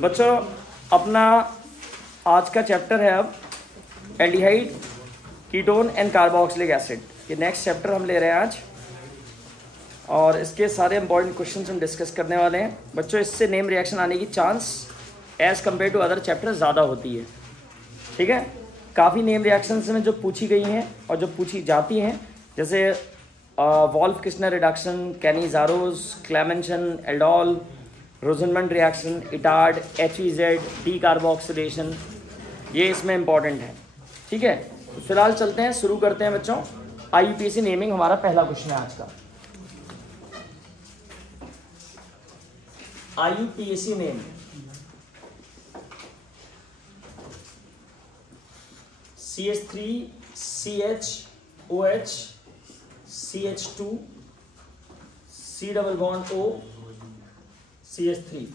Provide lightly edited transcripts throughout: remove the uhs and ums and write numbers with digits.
बच्चों अपना आज का चैप्टर है अब aldehyde, ketone and carboxylic acid. ये नेक्स्ट चैप्टर हम ले रहे हैं आज और इसके सारे इंपॉर्टेंट क्वेश्चंस हम डिस्कस करने वाले हैं। बच्चों इससे नेम रिएक्शन आने की chance as compare to other chapter ज़्यादा होती है। ठीक है, काफ़ी नेम रिएक्शंस में जो पूछी गई हैं और जो पूछी जाती हैं, जैसे Wolff Kishner reduction, Cannizzaro's, Clemmensen, aldol, Rosenmund reaction, Etard, HEZ, decarboxylation, ये इसमें इंपॉर्टेंट है। ठीक है, तो फिलहाल चलते हैं, शुरू करते हैं बच्चों। IUPAC नेमिंग हमारा पहला क्वेश्चन है आज का। IUPAC name CH3 CHOH CH2 C double bond O CH3।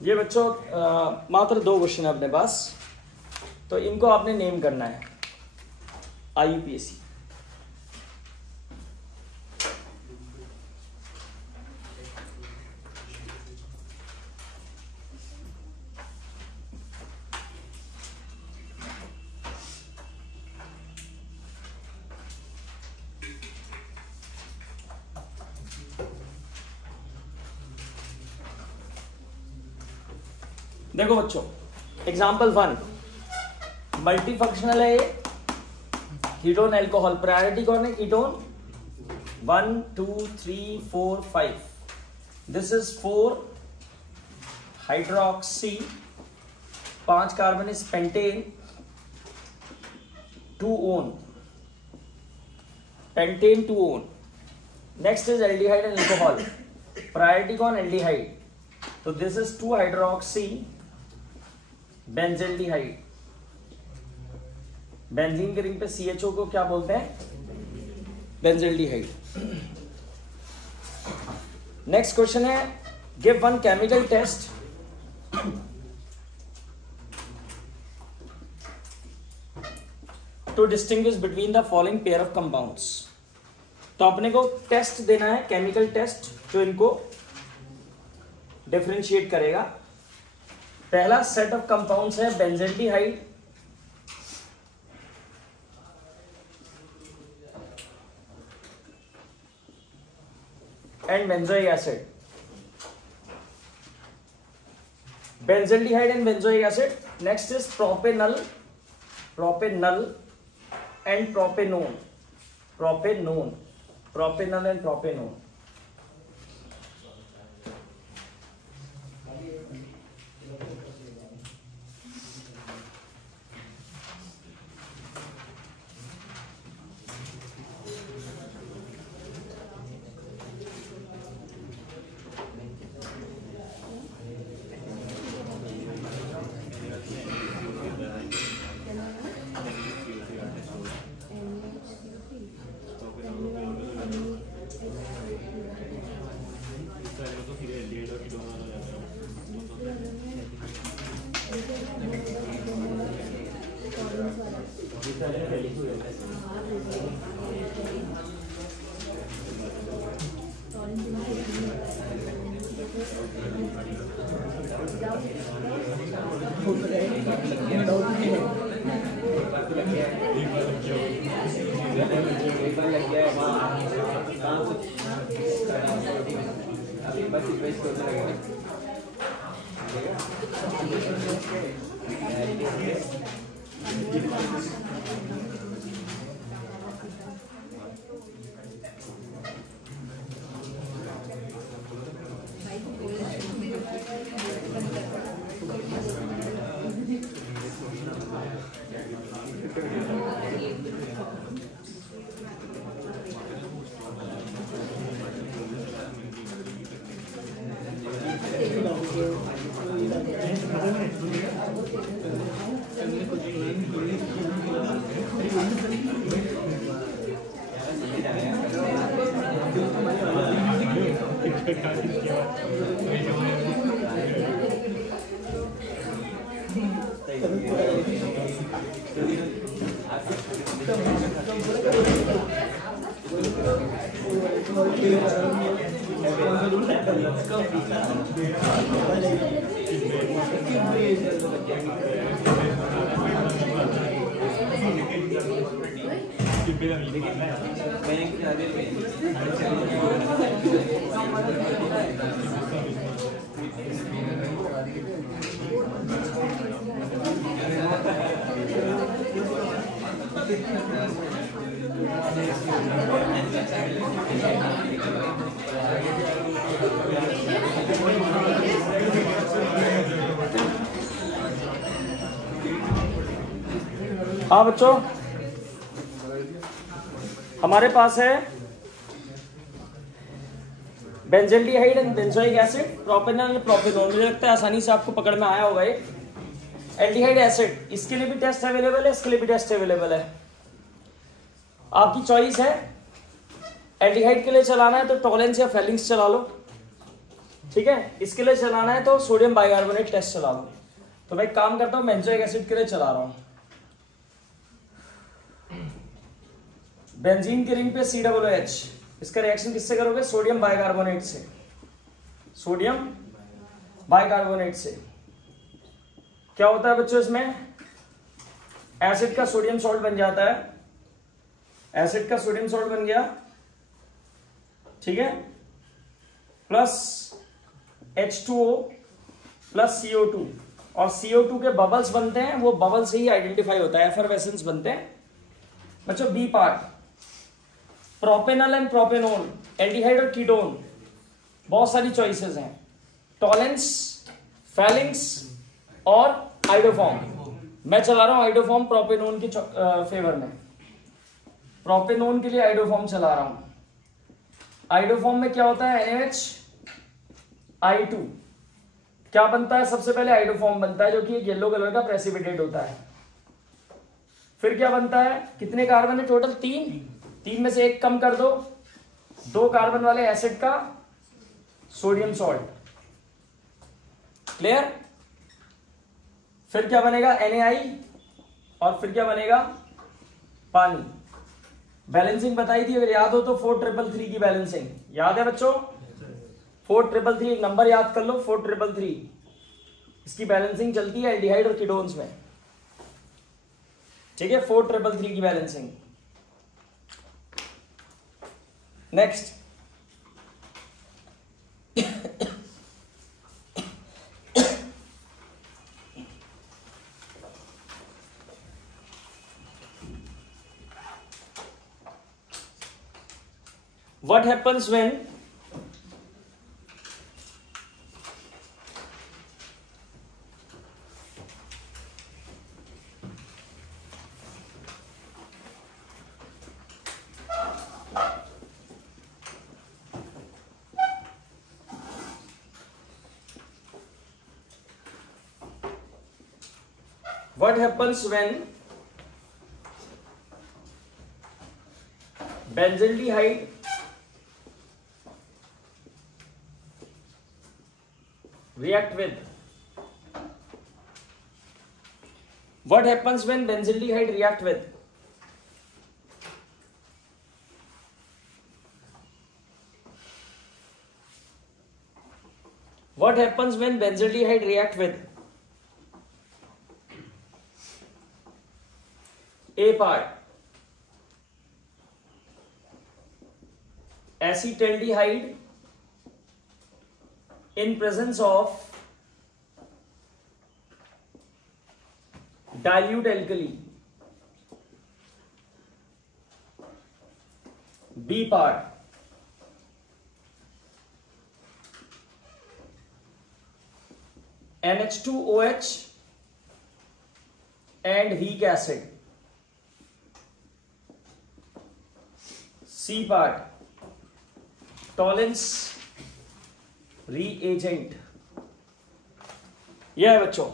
ये बच्चों मात्र 2 क्वेश्चन है अपने पास, तो इनको आपने नेम करना है। IUPAC देखो बच्चों, एग्जाम्पल 1 मल्टीफंक्शनल है ये, कीटोन एल्कोहल। प्रायोरिटी कौन है? Ketone 1 2 3 4 5। This is 4 hydroxy, 5 carbon is pentane, 2 one, pentane 2 one. Next is aldehyde and alcohol. Priority कौन? एल्डिहाइड, तो this is 2 hydroxy benzaldehyde. Benzene के रिंग पे CHO को क्या बोलते हैं? बेंजेल्डिहाइड। नेक्स्ट क्वेश्चन है, give one chemical test to distinguish between the following pair of compounds. तो अपने को टेस्ट देना है, केमिकल टेस्ट, जो इनको डिफरेंशिएट करेगा। पहला सेट ऑफ कंपाउंड्स है benzaldehyde and benzoic acid. Benzaldehyde and benzoic acid. Next is propanal, propanal and propanone, propanone, propanal and propanone. हाँ बच्चों, हमारे पास है benzaldehyde and benzoic acid, propanol and propanone. मुझे लगता है आसानी से आपको पकड़ में आया होगा। ये एल्डिहाइड एसिड, इसके लिए भी टेस्ट अवेलेबल है, इसके लिए भी टेस्ट अवेलेबल है। आपकी चॉइस है। एल्डिहाइड के लिए चलाना है तो टॉलेंस या फेलिंग्स चला लो, ठीक है। इसके लिए चलाना है तो सोडियम बाइकार्बोनेट टेस्ट चला लो। तो मैं एक काम करता हूँ, बेंजोइक एसिड के लिए चला रहा हूँ। बेंजीन की रिंग पे COOH, इसका रिएक्शन किससे करोगे? सोडियम बाइकार्बोनेट से। सोडियम बाइकार्बोनेट से क्या होता है बच्चों? इसमें एसिड का सोडियम सॉल्ट बन जाता है। एसिड का सोडियम सॉल्ट बन गया, ठीक है, प्लस H2O प्लस CO2, और CO2 के बबल्स बनते हैं। वो बबल से ही आइडेंटिफाई होता है, एफरवेसेंस बनते हैं बच्चों। B part, propanol and propanone, aldehyde और कीटोन, बहुत सारी चॉइसेस हैं। टॉलेंस, फेलिंग्स और आइडोफॉर्म। मैं चला रहा हूं आइडोफॉर्म प्रोपेनोन के फेवर में। प्रोपेनोन के लिए आइडोफॉर्म चला रहा हूं। आइडोफॉर्म में क्या होता है? NaHI2 क्या बनता है? सबसे पहले आइडोफॉर्म बनता है, जो कि एक येलो कलर का प्रेसिपिटेट होता है। फिर क्या बनता है? कितने कार्बन है टोटल? 3 में से एक कम कर दो, 2 कार्बन वाले एसिड का सोडियम सॉल्ट। क्लियर? फिर क्या बनेगा? NaI, और फिर क्या बनेगा? पानी। बैलेंसिंग बताई थी, अगर याद हो तो 433 की बैलेंसिंग याद है बच्चों? 433 एक नंबर याद कर लो, 433 इसकी बैलेंसिंग चलती है एल्डिहाइड और कीटोन्स में, ठीक है। 433 की balancing. Next, what happens when benzaldehyde react with what happens when benzaldehyde react with what happens when benzaldehyde react with A part acetaldehyde in presence of dilute alkali, B part NH2OH and weak acid, C part Tollens reagent. यह है बच्चों,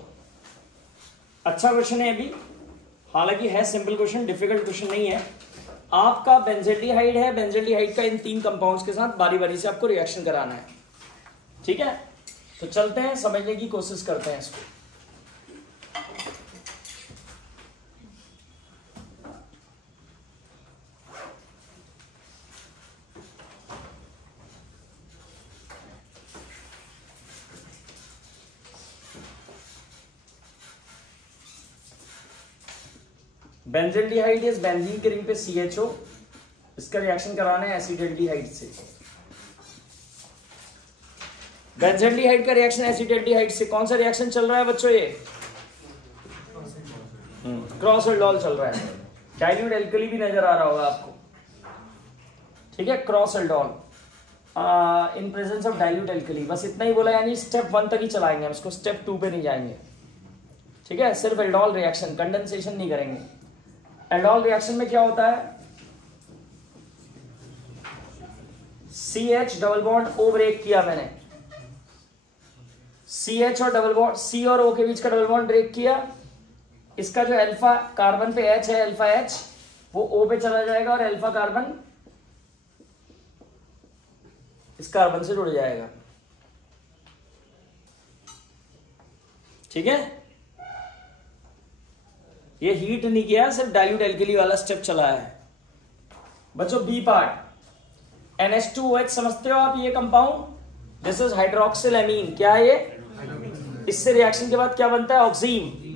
अच्छा question है अभी, हालांकि है simple question, difficult question नहीं है। आपका बेंजल्डिहाइड है, बेंजल्डिहाइड का इन 3 कंपाउंड्स के साथ बारी बारी से आपको रिएक्शन कराना है, ठीक है। तो चलते हैं, समझने की कोशिश करते हैं इसको। बेंजल्डिहाइड इज बेंजीन के रिंग पे CHO, इसका रिएक्शन कराना है एसिटल्डिहाइड से। बेंजल्डिहाइड का रिएक्शन एसिटल्डिहाइड से, कौन सा रिएक्शन चल रहा है बच्चों? ये क्रॉस एल्डोल चल रहा है। डाइल्यूट एल्कली भी नजर आ रहा होगा आपको, ठीक है, cross aldol in presence of dilute alkali. बस इतना ही बोला, यानी स्टेप 1 तक ही चलाएंगे हम इसको, स्टेप 2 पे नहीं जाएंगे, ठीक है। सिर्फ एल्डोल रिएक्शन, कंडेंसेशन नहीं करेंगे। एल्डोल रिएक्शन में क्या होता है? CH double bond O break किया मैंने, CH और डबल बॉन्ड C और O के बीच का डबल बॉन्ड ब्रेक किया। इसका जो अल्फा कार्बन पे H है, अल्फा H, वो O पे चला जाएगा और अल्फा कार्बन इस कार्बन से जुड़ जाएगा, ठीक है। ये हीट नहीं किया, सिर्फ डाइल्यूट एल्कली वाला स्टेप चला है बच्चों। बी पार्ट, NH2OH समझते हो आप? ये compound, this is hydroxyl amine. क्या है ये? इससे रिएक्शन के बाद क्या बनता है? ऑक्सीन।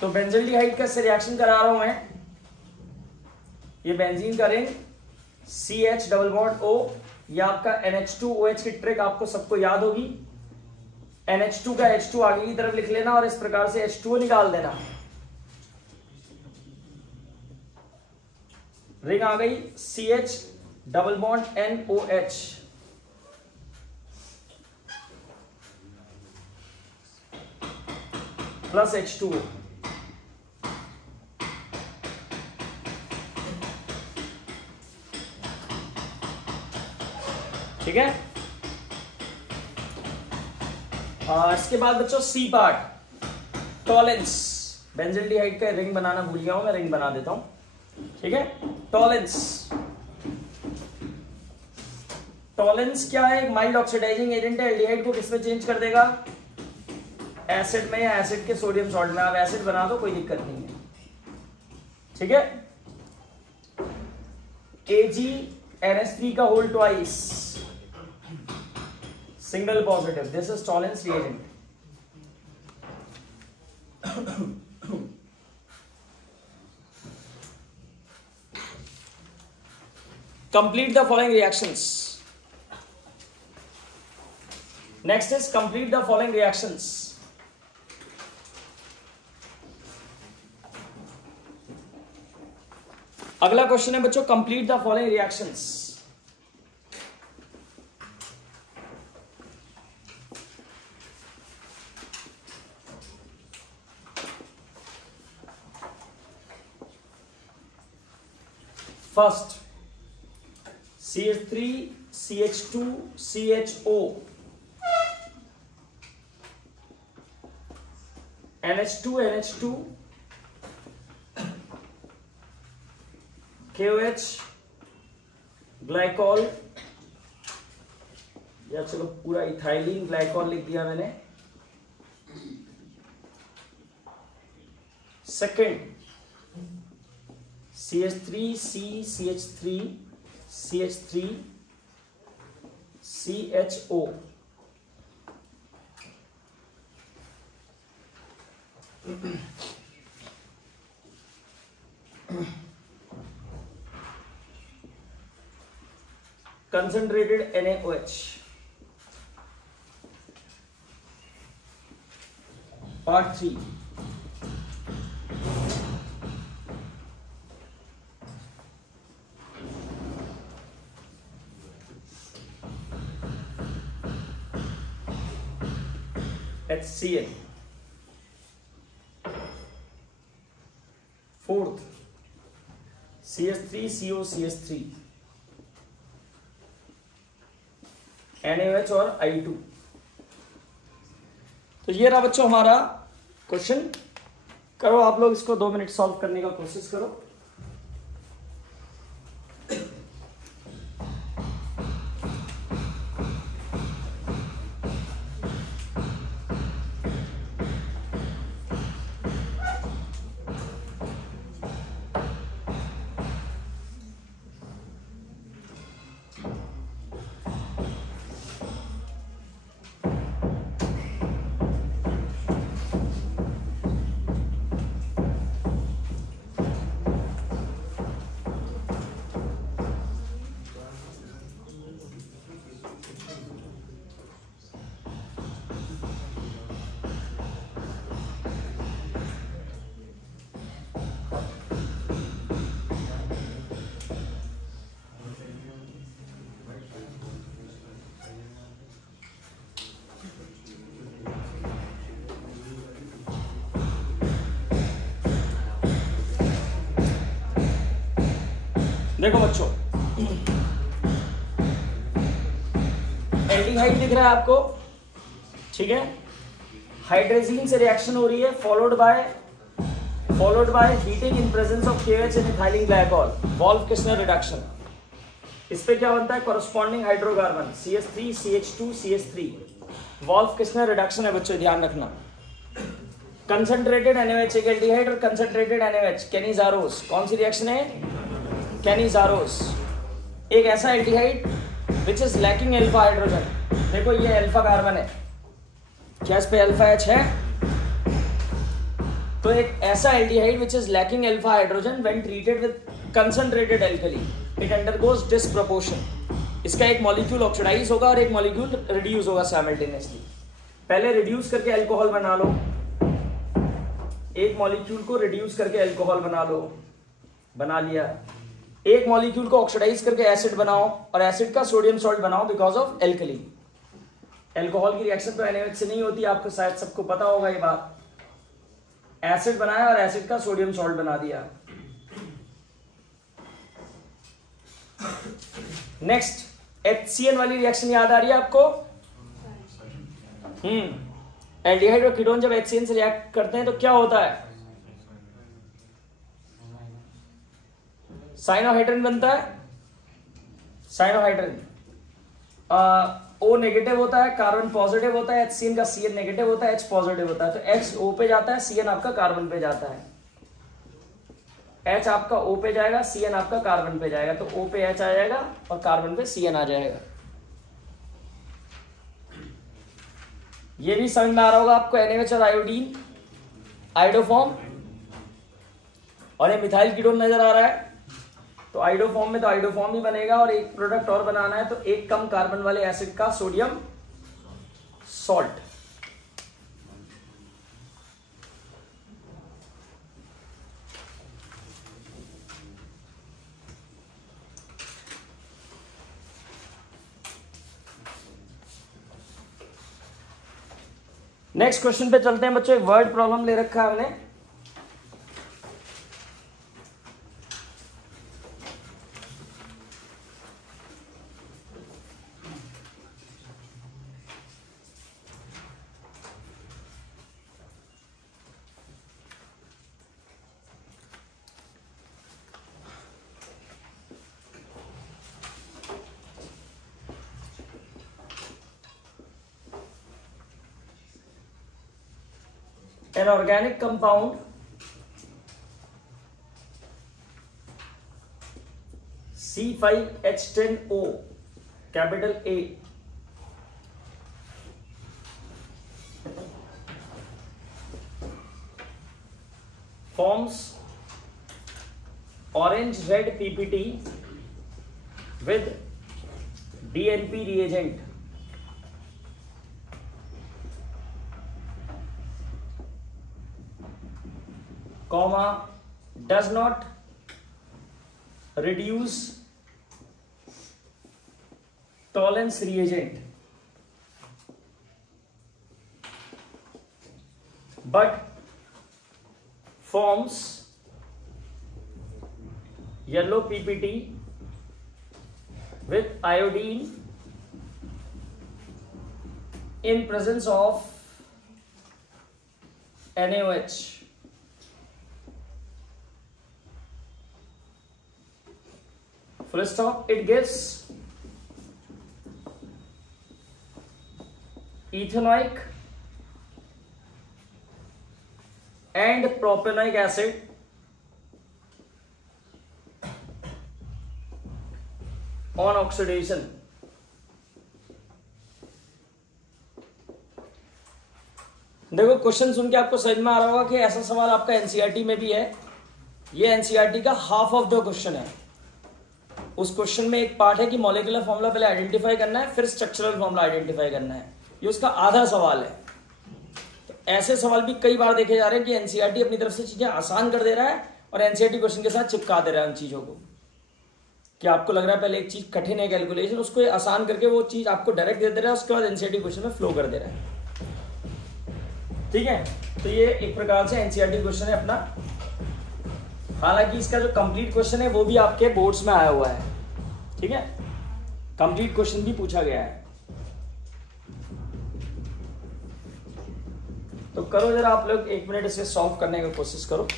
तो बेंजल्डिहाइड का से रिएक्शन करा रहा हूं मैं, ये बेंजीन का ring, CH double bond O, ये आपका NH2OH की ट्रिक आपको सबको याद होगी। NH2 का H2 आगे की तरफ लिख लेना और इस प्रकार से H2O निकाल देना। रिंग आ गई, CH double bond NOH, plus H2O, ठीक है। इसके बाद बच्चों C पार्ट, टॉलेंस। बेंजल्डिहाइड का रिंग बनाना भूल गया हूं मैं, रिंग बना देता हूं, ठीक है। टॉलेंस, टॉलेंस क्या है? एक माइल्ड ऑक्सीडाइजिंग एजेंट है। एल्डिहाइड को किसमें चेंज कर देगा? एसिड में, या एसिड के सोडियम सॉल्ट में। आप एसिड बना दो, कोई दिक्कत नहीं है, ठीक है। AgNH3 का whole twice, single positive, this is Tollens reagent. Complete the following reactions. Next is complete the following reactions. अगला क्वेश्चन है बच्चों, complete the following reactions. First, CH3 CH2 CHO, NH2 NH2, KOH, glycol, या चलो पूरा ethylene glycol लिख दिया मैंने। Second, CH3 CH3 CH3 CHO, concentrated NaOH, part 3, HCl, fourth, CH3CO CH3, NaOH और I2। तो ये रहा बच्चों हमारा क्वेश्चन। करो आप लोग इसको 2 मिनट सॉल्व करने का कोशिश करो। देखो बच्चों, एल्डिहाइड दिख रहा है आपको, ठीक है। हाइड्रोजीन से रिएक्शन हो रही है, followed by heating in presence of KOH and ethylene glycol, Wolff Kishner reduction. इस पे क्या बनता है, corresponding hydrocarbon CH3 CH2 CH3, Wolff Kishner reduction है बच्चों, ध्यान रखना। कंसंट्रेटेड NaOH, एक एल्डिहाइड और कंसंट्रेटेड NaOH, केनिजारोस। कौन सी रिएक्शन है, केनिजारोस। एक ऐसा aldehyde which is lacking alpha hydrogen, देखो ये अल्फा कार्बन है, क्या इस पे अल्फा H है, तो एक ऐसा aldehyde which is lacking alpha hydrogen when treated with concentrated alkali, it undergoes disproportionation. इसका एक मॉलिक्यूल ऑक्सीडाइज होगा और एक मॉलिक्यूल रिड्यूस होगा साइमल्टेनियसली। पहले रिड्यूस करके अल्कोहल बना लो, एक मॉलिक्यूल को रिड्यूस करके अल्कोहल बना लो, बना लिया। एक मॉलिक्यूल को ऑक्सीडाइज करके एसिड बनाओ और एसिड का सोडियम सॉल्ट बनाओ बिकॉज ऑफ एल्कली। अल्कोहल की रिएक्शन तो NaOH से नहीं होती, आपको शायद सबको पता होगा ये बात। एसिड बनाया और एसिड का सोडियम सॉल्ट बना दिया। नेक्स्ट, HCN वाली रिएक्शन याद आ रही है आपको? एल्डिहाइड और कीटोन जब HCN से रिएक्ट करते हैं तो क्या होता है, साइनोहाइड्रिन बनता है। साइनोहाइड्रिन O नेगेटिव होता है, कार्बन पॉजिटिव होता है, HCN का CN नेगेटिव होता है, H पॉजिटिव होता है। तो H O पे जाता है, CN आपका कार्बन पे जाता है। H आपका O पे जाएगा, CN आपका कार्बन पे जाएगा, तो O पे H आ जाएगा और कार्बन पे CN आ जाएगा। ये भी समझ में आ रहा होगा आपको, NaOH और आयोडीन आइडोफॉर्म, और ये मिथाइल कीटोन नजर आ रहा है, तो आइडोफॉर्म में तो आइडोफॉर्म ही बनेगा। और एक प्रोडक्ट और बनाना है, तो एक कम कार्बन वाले एसिड का सोडियम सॉल्ट। नेक्स्ट क्वेश्चन पे चलते हैं बच्चों। एक वर्ड प्रॉब्लम ले रखा है हमने, an organic compound C5H10O capital A forms orange red PPT with DNP reagent, comma, does not reduce Tollens reagent but forms yellow PPT with iodine in presence of NaOH. Full stop. It gives ethanoic and propanoic acid on oxidation. देखो question सुन के आपको समझ में आ रहा होगा कि ऐसा सवाल आपका एनसीईआरटी में भी है। ये एनसीईआरटी का हाफ ऑफ द क्वेश्चन है। उस क्वेश्चन में एक पार्ट है कि मॉलिक्यूलर फॉर्मूला पहले आइडेंटिफाई करना है, फिर स्ट्रक्चरल फॉर्मूला आइडेंटिफाई करना है। ये उसका आधा सवाल है। तो ऐसे सवाल भी कई बार देखे जा रहे हैं कि एनसीईआरटी अपनी तरफ से चीजें आसान कर दे रहा है और एनसीईआरटी क्वेश्चन के साथ चिपका दे रहा है उन चीजों को, कि आपको लग रहा है पहले एक चीज कठिन है कैलकुलेशन, उसको आसान करके वो चीज आपको डायरेक्ट दे दे रहा है, उसके बाद एनसीईआरटी क्वेश्चन में फ्लो कर दे रहा है। ठीक है, तो ये एक प्रकार से एनसीईआरटी क्वेश्चन है अपना। हालांकि इसका जो कंप्लीट क्वेश्चन है वो भी आपके बोर्ड्स में आया हुआ है, ठीक है, कंप्लीट क्वेश्चन भी पूछा गया है। तो करो जरा आप लोग 1 मिनट इसे सॉल्व करने की कोशिश करो।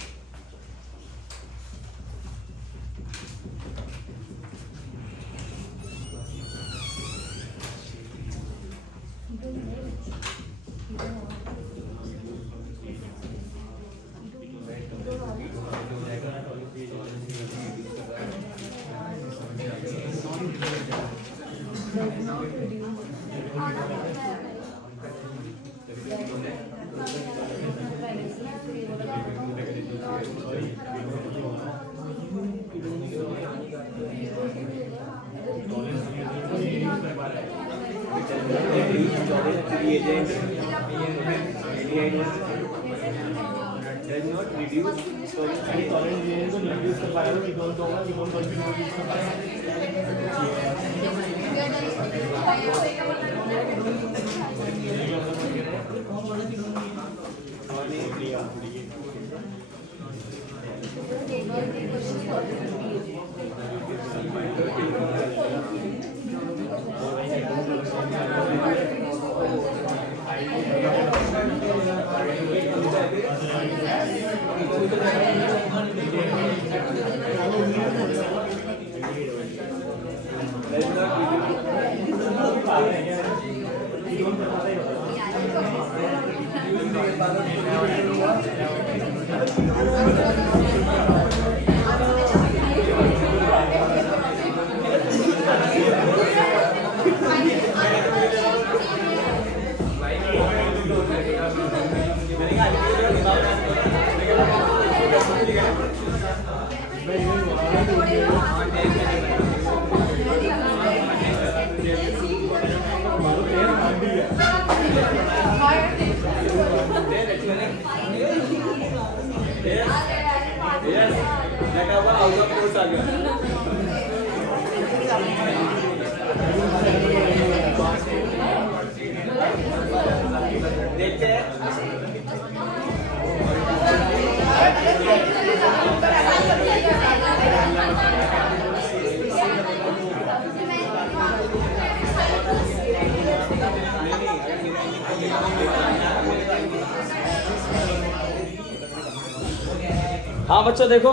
हाँ बच्चों देखो,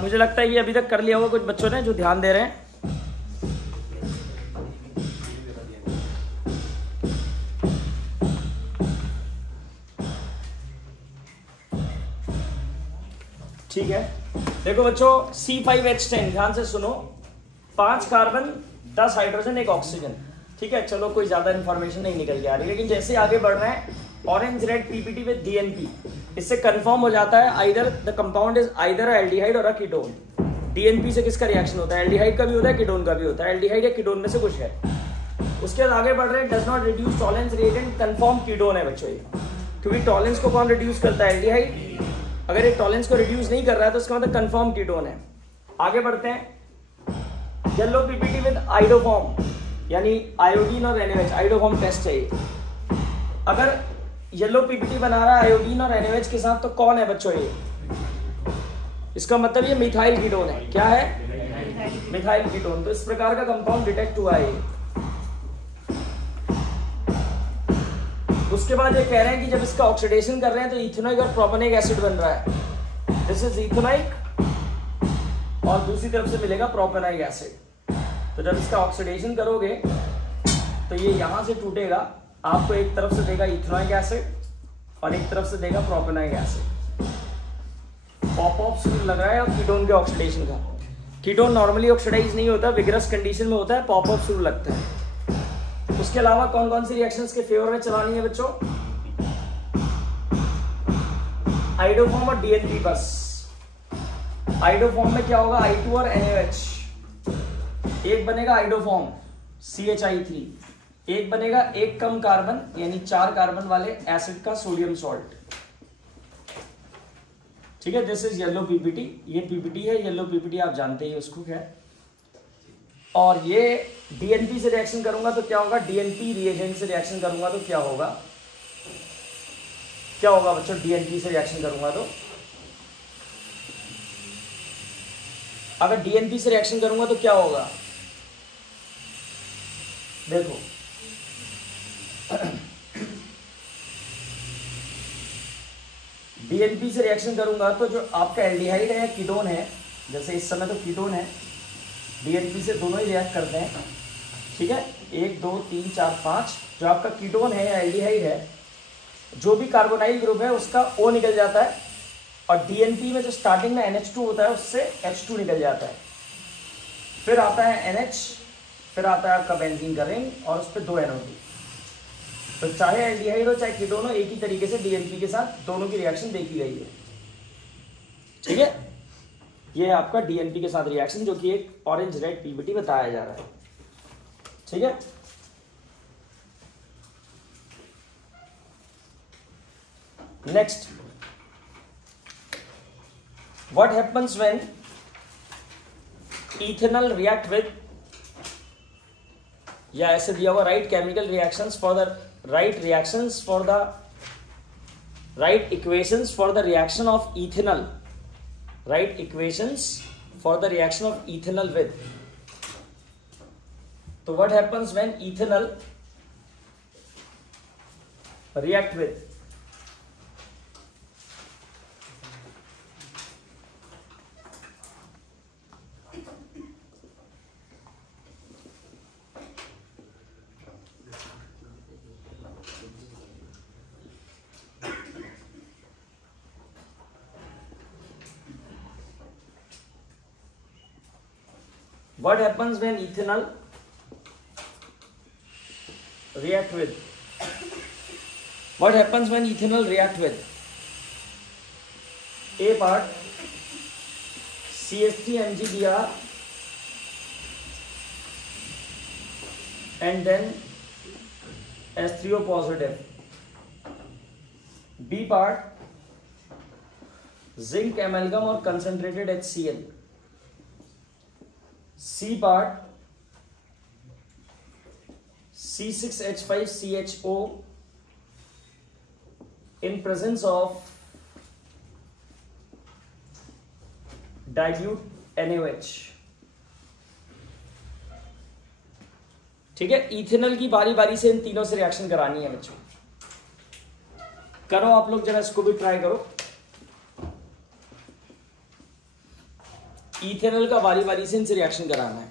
मुझे लगता है ये अभी तक कर लिया होगा कुछ बच्चों ने जो ध्यान दे रहे हैं। ठीक है, देखो बच्चों C5H10 ध्यान से सुनो, 5 कार्बन 10 हाइड्रोजन 1 ऑक्सीजन, ठीक है। चलो कोई ज्यादा इंफॉर्मेशन नहीं निकल के आ रही, लेकिन जैसे आगे बढ़ रहे हैं orange red PPT with DNP, इससे कंफर्म हो जाता है either the compound is either aldehyde और अ कीटोन। DNP से किसका रिएक्शन होता है? एल्डिहाइड का भी होता है, कीटोन का भी होता है, एल्डिहाइड या कीटोन में से कुछ है। उसके बाद आगे बढ़ रहे हैं does not reduce Tollens reagent, confirm ketone है बच्चों ये, क्योंकि टॉलेंस को कौन रिड्यूस करता है? एल्डिहाइड। अगर एक टॉलेंस को रिड्यूस नहीं कर रहा है तो उसका मतलब कंफर्म कीटोन है। आगे बढ़ते हैं येलो पीपीटी विद आइडोफॉर्म, यानी आयोडीन और NaOH, आइडोफॉर्म टेस्ट चाहिए। अगर येलो पीपीटी बना रहा है आयोडीन और NaOH के साथ तो कौन है बच्चों ये? इसका मतलब ये मिथाइल कीटोन है। क्या है? Methyl ketone. तो इस प्रकार का कंपाउंड डिटेक्ट हुआ है। उसके बाद ये कह रहे हैं कि जब इसका ऑक्सीडेशन कर रहे हैं तो इथेनोइक और प्रोपेनिक एसिड बन रहा है। दिस इज इथेनोइक और दूसरी तरफ से मिलेगा प्रोपेनिक एसिड। तो जब इसका ऑक्सीडेशन करोगे तो ये यहां से टूटेगा, आपको एक तरफ से देगा इथेनोइक एसिड और एक तरफ से देगा प्रोपेनिक एसिड। पॉप ऑफ शुरू लग रहा है अब कीटोन के ऑक्सीडेशन का। कीटोन नॉर्मली ऑक्सीडाइज नहीं होता, विग्रस कंडीशन में होता है, पॉप ऑफ शुरू लगता है। उसके अलावा कौन कौन सी रिएक्शंस के फेवर में चलानी है बच्चों? आइडोफॉर्म और DNP बस। आइडोफॉर्म में क्या होगा? I2 और NaOH, एक बनेगा आइडोफॉर्म CHI3, एक बनेगा एक कम कार्बन यानी 4 कार्बन वाले एसिड का सोडियम सॉल्ट। ठीक है, दिस इज येलो पीपीटी। ये पीपीटी है, येलो पीपीटी आप जानते ही उसको क्या है। और ये DNP से रिएक्शन करूंगा तो क्या होगा? DNP रिएजेंट से रिएक्शन करूंगा तो क्या होगा? क्या होगा बच्चों? DNP से रिएक्शन करूंगा तो अगर डीएनपी से रिएक्शन करूंगा तो क्या होगा, देखो डीएनपी से रिएक्शन करूंगा तो जो आपका एल्डिहाइड है, कीटोन है, जैसे इस समय तो कीटोन है, डीएनपी से दोनों ही रिएक्ट करते हैं, ठीक है। 1 2 3 4 5 जो आपका कीटोन है या एल्डिहाइड है, जो भी कार्बोनाइल ग्रुप है उसका O निकल जाता है, और डीएनपी में जो स्टार्टिंग में NH2 होता है उससे H2 निकल जाता है, फिर आता है NH, फिर आता है आपका बेंजीन का रिंग, और उस पर 2 NO2। तो चाहे एल्डिहाइड हो चाहे कीटोन हो, एक ही तरीके से डीएनपी के साथ दोनों की रिएक्शन देखी गई है, ठीक है। ये है आपका डीएनपी के साथ रिएक्शन, जो कि एक ऑरेंज रेड पीबीटी बताया जा रहा है, ठीक है। Next, what happens when ethanol react with, या ऐसे दिया हुआ write chemical reactions for the write reactions for the write equations for the reaction of ethanol, write equations for the reaction of ethanol with. तो what happens when ethanol react with, what happens when ethanol react with, what happens when ethanol react with A part CH3MgBr and then H3O positive, B part zinc amalgam or concentrated HCl, C part C6H5CHO in presence of dilute NaOH, ठीक है। Ethanol की बारी बारी से इन तीनों से reaction करानी है बच्चों, करो आप लोग जरा, इसको भी ट्राई करो। इथेनॉल का बारी बारी से इनसे रिएक्शन कराना है।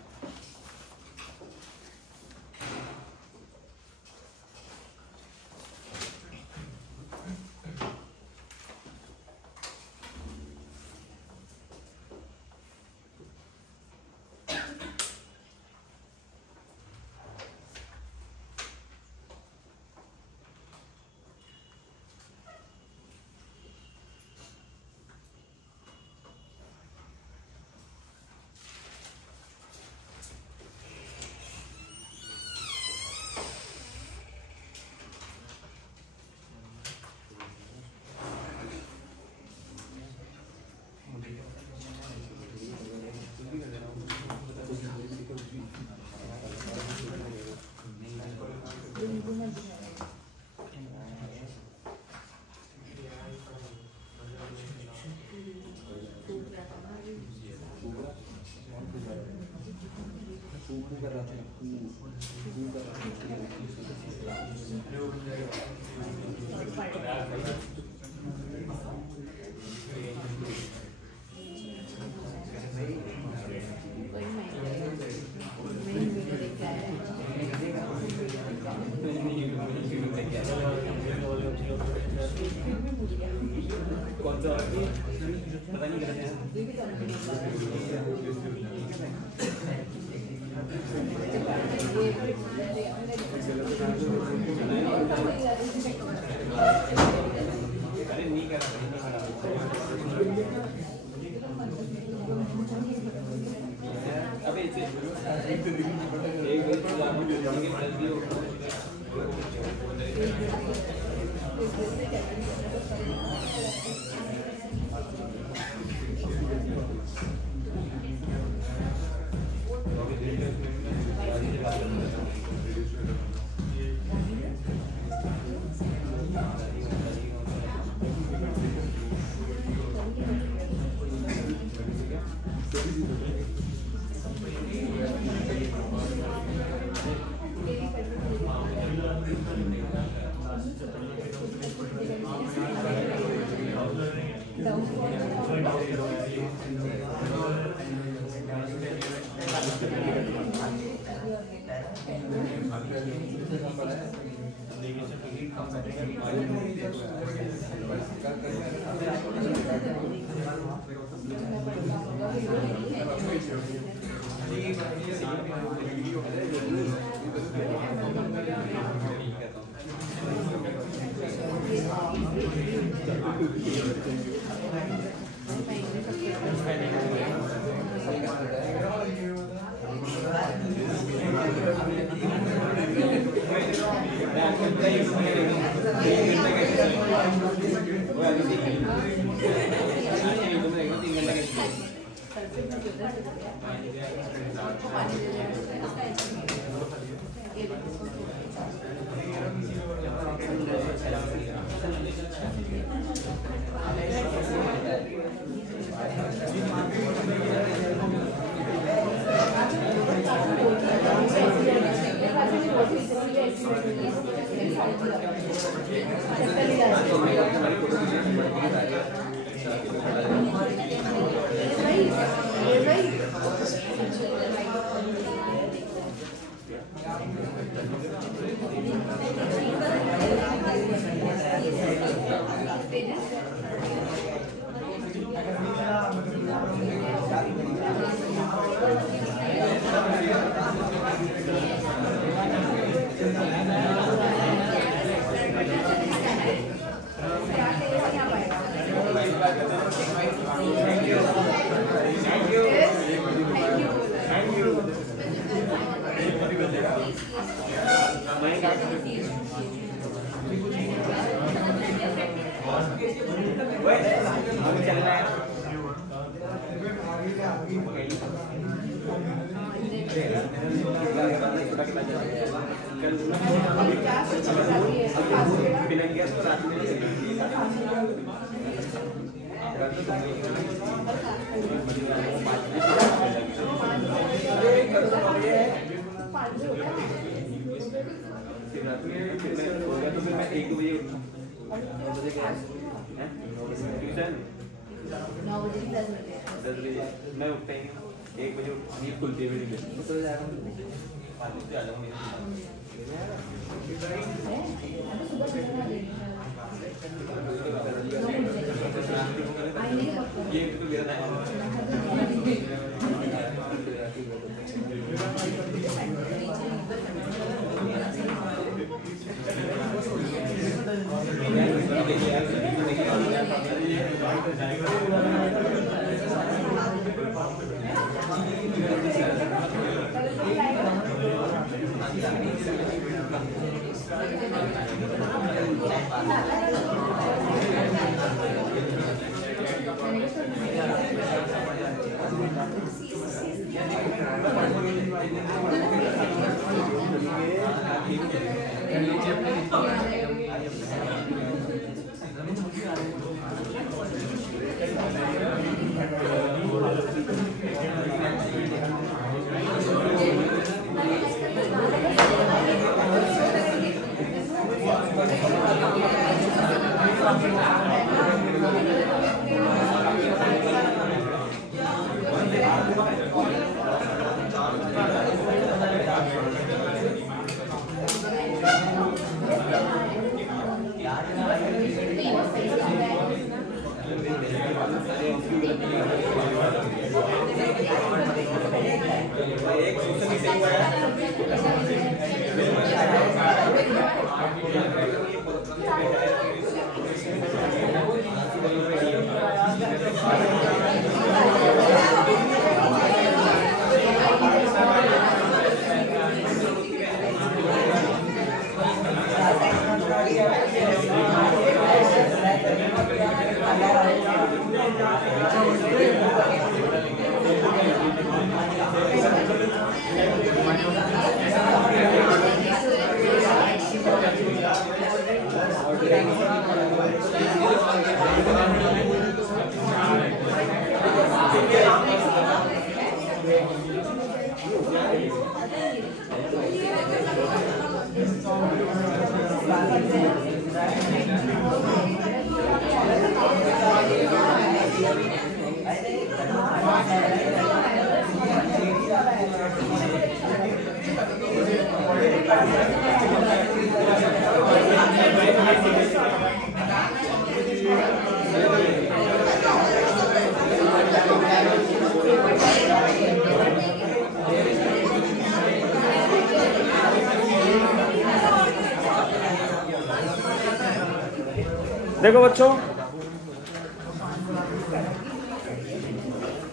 देखो बच्चों,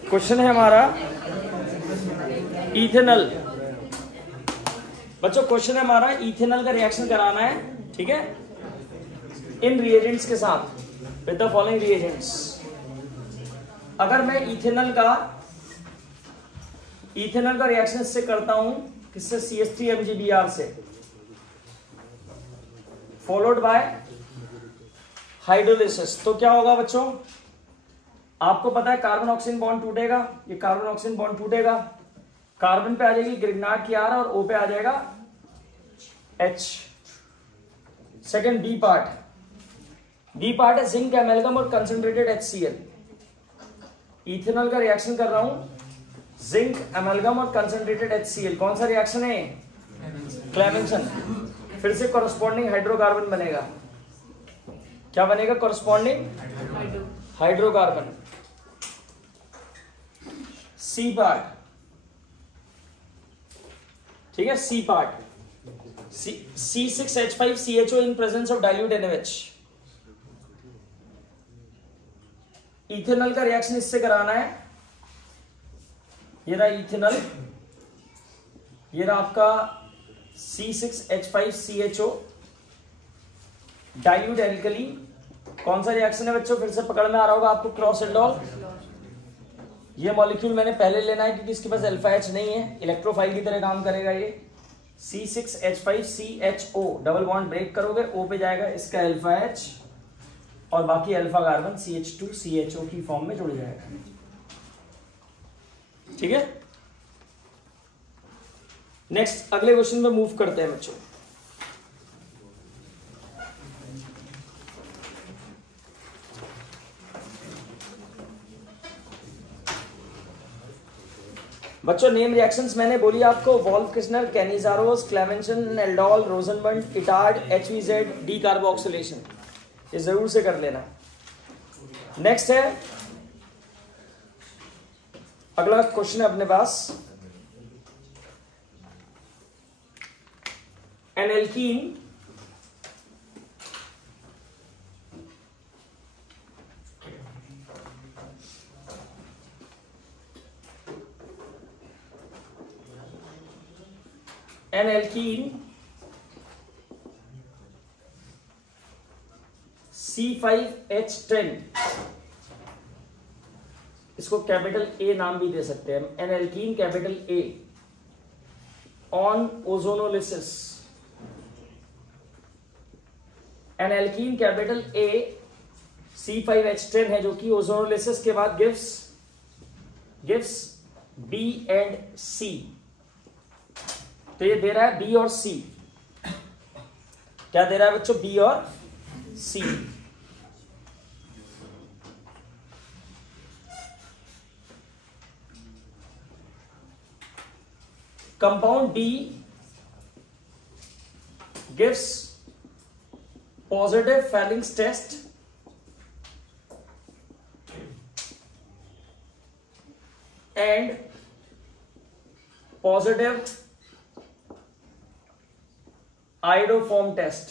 क्वेश्चन है हमारा इथेनॉल। बच्चों क्वेश्चन है हमारा इथेनॉल का रिएक्शन कराना है, ठीक है, इन रिएजेंट्स के साथ, विद द फॉलोइंग रिएजेंट्स। अगर मैं इथेनॉल का रिएक्शन इससे करता हूं, किससे, CH3MgBr से, फॉलोड बाय हाइड्रोलिसिस, तो क्या होगा बच्चों, आपको पता है कार्बन ऑक्सीजन बॉन्ड टूटेगा, ये कार्बन ऑक्सीजन बॉन्ड टूटेगा, कार्बन पे आ जाएगी ग्रिग्नार्ड की R और O पे आ जाएगा H। सेकंड बी पार्ट है जिंक एमेल्गम और कंसंट्रेटेड HCl। इथेनॉल का रिएक्शन कर रहा हूं, जिंक एमेल्गम और कंसंट्रेटेड HCl, कौन सा रिएक्शन है, क्लेमेंसन। फिर से कॉरस्पॉन्डिंग हाइड्रोकार्बन बनेगा, क्या बनेगा, कॉरस्पॉन्डिंग हाइड्रोकार्बन। सी पार्ट, ठीक है, C part, C6H5CHO in presence of dilute NaOH। Ethanol का रिएक्शन इससे कराना है, ये रहा इथेनॉल, ये रहा आपका C6H5CHO डाइल्यूट एल्कली। कौन सा रिएक्शन है बच्चों, फिर से पकड़ में आ रहा होगा आपको, क्रॉस एल्डोल। ये मॉलिक्यूल मैंने पहले लेना है क्योंकि इसके पास अल्फा H नहीं है, इलेक्ट्रोफाइल की तरह काम करेगा ये। C6H5CHO डबल बॉन्ड ब्रेक करोगे, O पे जाएगा इसका अल्फा H और बाकी अल्फा कार्बन CH2CHO की फॉर्म में जुड़ जाएगा, ठीक है। नेक्स्ट अगले क्वेश्चन पे मूव करते हैं बच्चों। बच्चों नेम रिएक्शंस मैंने बोली आपको, Wolff Kishner, Cannizzaro's, Clemmensen, aldol, Rosenmund, Etard, HVZ, decarboxylation, ये जरूर से कर लेना। नेक्स्ट है, अगला क्वेश्चन है अपने पास, एन एल्कीन C5H10, इसको कैपिटल A नाम भी दे सकते हैं, N alkene capital A on ozonolysis. N alkene capital A C5H10 है जो कि ओजोनोलिसिस के बाद गिव्स B एंड C। तो ये दे रहा है B और C, क्या दे रहा है बच्चों, B और C। Compound D gives positive Felling's test and positive iodoform test,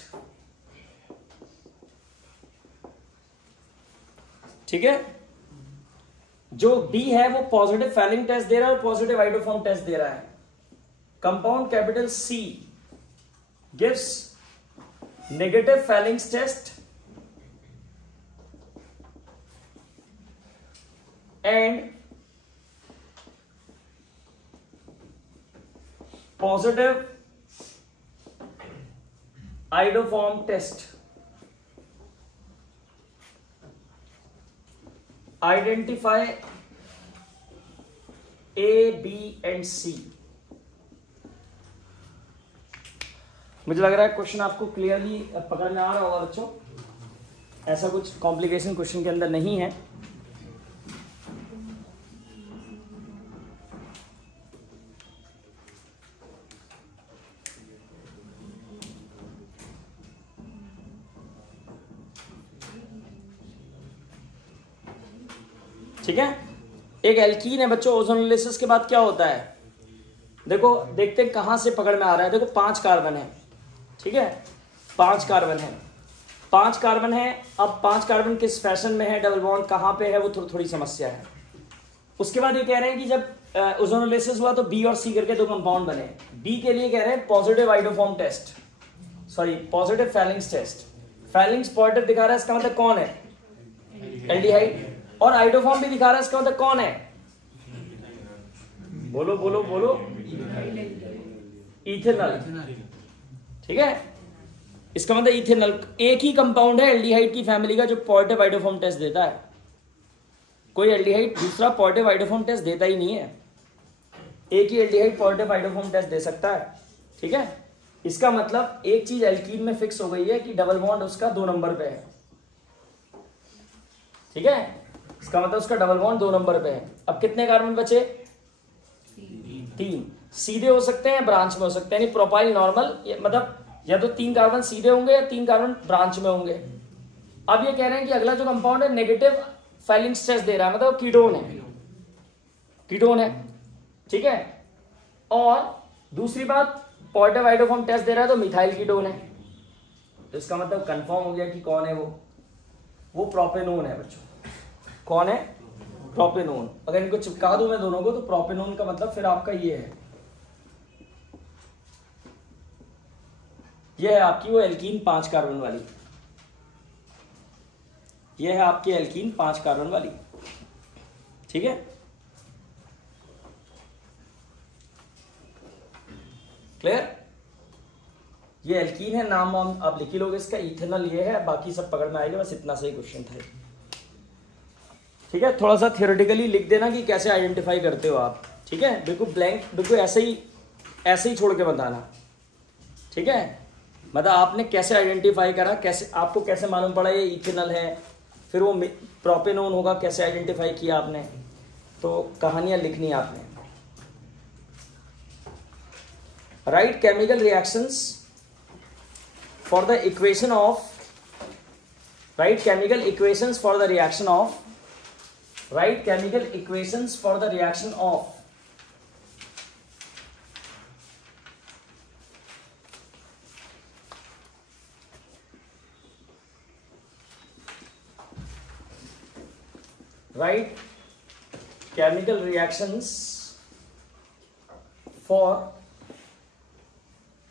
ठीक है। जो B है वो पॉजिटिव फेलिंग टेस्ट दे रहा है और पॉजिटिव आइडोफॉर्म टेस्ट दे रहा है। Compound capital C gives negative Felling's test and positive iodoform test. Identify A, B and C. मुझे लग रहा है क्वेश्चन आपको क्लियरली पकड़ में आ रहा होगा बच्चों, ऐसा कुछ कॉम्प्लिकेशन क्वेश्चन के अंदर नहीं है। ठीक है, एक एल्कीन है बच्चों, ओजोनोलिसिस के बाद क्या होता है, देखो देखते हैं कहां से पकड़ में आ रहा है। देखो 5 कार्बन है, ठीक है, 5 कार्बन है। 5 कार्बन है। अब 5 कार्बन किस फैशन में है, डबल बॉन्ड कहां पे है, वो थोड़ी समस्या है। उसके बाद ये कह रहे हैं कि जब ओजोनोलिसिस हुआ तो बी और सी करके 2 कंपाउंड बने। बी के लिए कह रहे हैं positive iodoform test, sorry positive Fehling's test. Fehling's positive दिखा रहा है, इसका मतलब कौन है, एल्डिहाइड। और आइडोफॉर्म भी दिखा रहा है, इसका मतलब कौन है, बोलो बोलो बोलो, इथेनॉल। ठीक है, इसका मतलब इथेनॉल। एक ही कंपाउंड है एल्डिहाइड की फैमिली का जो पॉजिटिव आइडोफॉर्म टेस्ट देता है। कोई एल्डिहाइड दूसरा पॉजिटिव आइडोफॉर्म टेस्ट देता ही नहीं है, एक ही एल्डिहाइड पॉजिटिव आइडोफॉर्म टेस्ट दे सकता है। ठीक है, इसका मतलब एक चीज एल्कीन में फिक्स हो गई है कि डबल बॉन्ड उसका 2 नंबर पे है। ठीक है, इसका मतलब उसका डबल बॉन्ड 2 नंबर पे है। अब कितने कार्बन बचे, 3। सीधे हो सकते हैं, ब्रांच में हो सकते हैं, यानी प्रोपाइल नॉर्मल, मतलब या तो 3 कार्बन सीधे होंगे या 3 कार्बन ब्रांच में होंगे। अब ये कह रहे हैं कि अगला जो कंपाउंड है नेगेटिव फैलिंग्स टेस्ट दे रहा है, मतलब कीटोन है, कीटोन है। ठीक है, और दूसरी बात पॉजिटिव आइडोफॉर्म टेस्ट दे रहा है तो मिथाइल कीटोन है। तो इसका मतलब कंफर्म हो गया कि कौन है वो प्रोपेनोन है बच्चों। कौन है, प्रोपेनोन। अगर इनको चिपका दूं मैं दोनों को तो प्रोपेनोन का मतलब फिर आपका ये है, ये है आपकी वो एल्कीन 5 कार्बन वाली, ये है आपकी एल्कीन 5 कार्बन वाली। ठीक है, क्लियर। ये एल्कीन है, नाम आप लिख ही लोगे इसका, इथेनॉल ये है, बाकी सब पकड़ में आएगा। बस इतना सही क्वेश्चन था। ठीक है, थोड़ा सा थियोरेटिकली लिख देना कि कैसे आइडेंटिफाई करते हो आप। ठीक है, बिल्कुल ब्लैंक, बिल्कुल ऐसे ही छोड़ के बताना। ठीक है, मतलब आपने कैसे आइडेंटिफाई करा, कैसे आपको कैसे मालूम पड़ा ये इथेनॉल है, फिर वो प्रोपेनोन होगा, कैसे आइडेंटिफाई किया आपने, तो कहानियां लिखनी है आपने। Right chemical reactions for the equation of, right chemical equations for the reaction of, write chemical equations for the reaction of write chemical reactions for,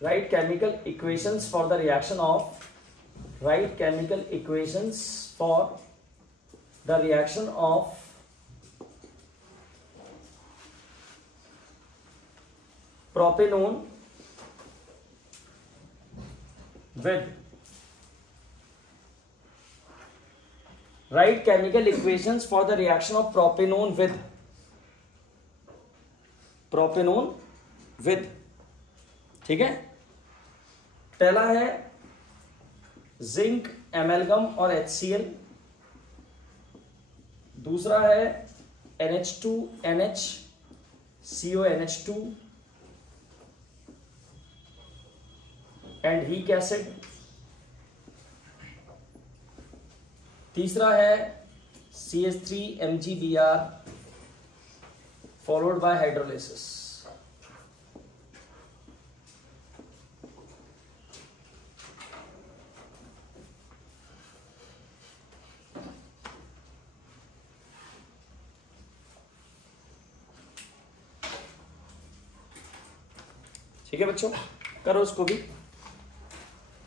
write chemical equations for the reaction of, write chemical equations for the reaction of propanone with, write chemical equations for the reaction of propanone with, propanone with। ठीक है, पहला है zinc एमेलगम और HCl, दूसरा है NH2NH CONH2 and weak acid, तीसरा है CH3MgBr followed by hydrolysis. ठीक है बच्चों, करो उसको भी।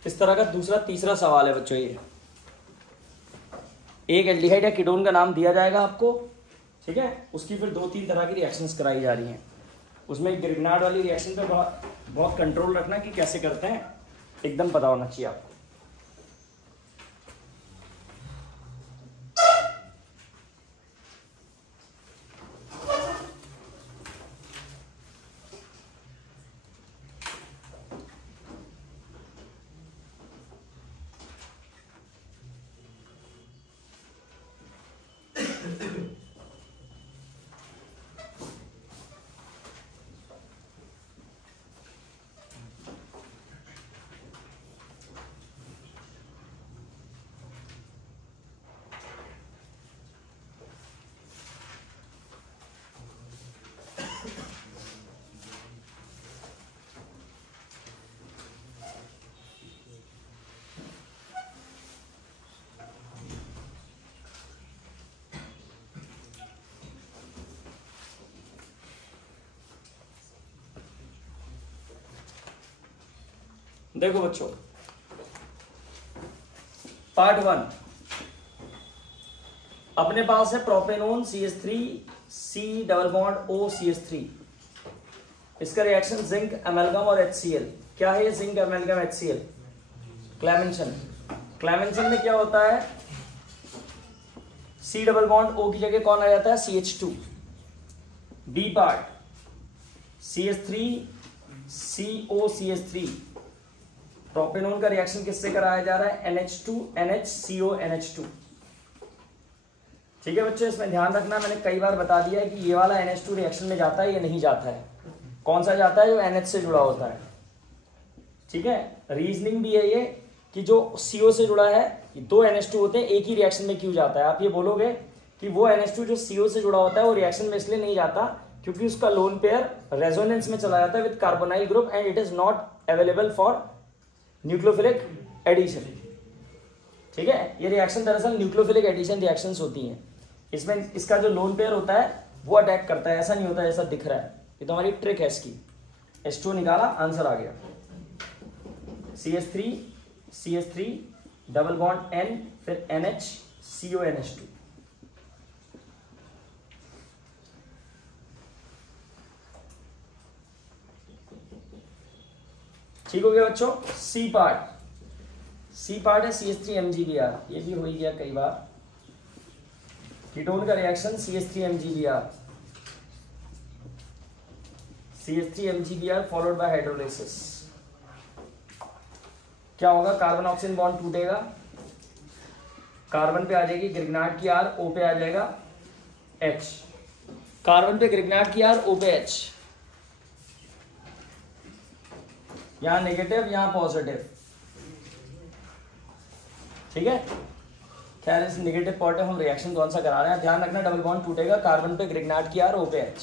इस तरह का दूसरा तीसरा सवाल है बच्चों, ये एक एल्डिहाइड या कीटोन का नाम दिया जाएगा आपको। ठीक है, उसकी फिर 2-3 तरह की रिएक्शंस कराई जा रही हैं। उसमें ग्रिग्नार्ड वाली रिएक्शन पे बहुत कंट्रोल रखना कि कैसे करते हैं, एकदम पता होना चाहिए आपको। देखो बच्चों, पार्ट 1 अपने पास है propanone CH3 C double bond O CH3, इसका रिएक्शन जिंक एमेल्गम और HCl। क्या है ये zinc amalgam HCl? Clemmensen. Clemmensen में क्या होता है, C डबल बॉन्ड O की जगह कौन आ जाता है, CH2। B part CH3 CO CH3, propanone का रिएक्शन किससे कराया जा रहा है, NH2 NH CO NH2। ठीक है बच्चों, इसमें ध्यान रखना, मैंने कई बार बता दिया है कि ये वाला NH2 रिएक्शन में जाता है या नहीं जाता है। कौन सा जाता है, जो NH से जुड़ा होता है। ठीक है, रीजनिंग भी है ये कि जो CO से जुड़ा है, दो NH2 होते हैं, एक ही रिएक्शन में क्यों जाता है। आप ये बोलोगे कि वो NH2 जो CO से जुड़ा होता है वो रिएक्शन में इसलिए नहीं जाता क्योंकि उसका लोन पेयर रेजोनेंस में चला जाता है with carbonyl group and it is not available for nucleophilic addition. ठीक है, ये रिएक्शन दरअसल न्यूक्लियोफिलिक एडिशन रिएक्शंस होती हैं, इसमें इसका जो लोन पेयर होता है वो अटैक करता है, ऐसा नहीं होता जैसा दिख रहा है। ये तो हमारी ट्रिक है इसकी। H2 निकाला, आंसर आ गया CH3 डबल बॉन्ड N, फिर NH CO NH2। ठीक हो गया बच्चों। सी पार्ट है CH3 MgBr, ये भी हो ही गया कई बार। कीटोन का reaction CH3 MgBr followed by hydrolysis. क्या होगा, कार्बन ऑक्सीजन बॉन्ड टूटेगा, कार्बन पे आ जाएगी ग्रिग्नार्ड की R, O पे आ जाएगा H। कार्बन पे ग्रिग्नार्ड की R, O पे H, यहां नेगेटिव यहां पॉजिटिव। ठीक है, खैर इस नेगेटिव पॉजिटिव हम रिएक्शन कौन सा करा रहे हैं, ध्यान रखना, डबल बॉन्ड टूटेगा, कार्बन पे ग्रिग्नार्ड की R, O पे H।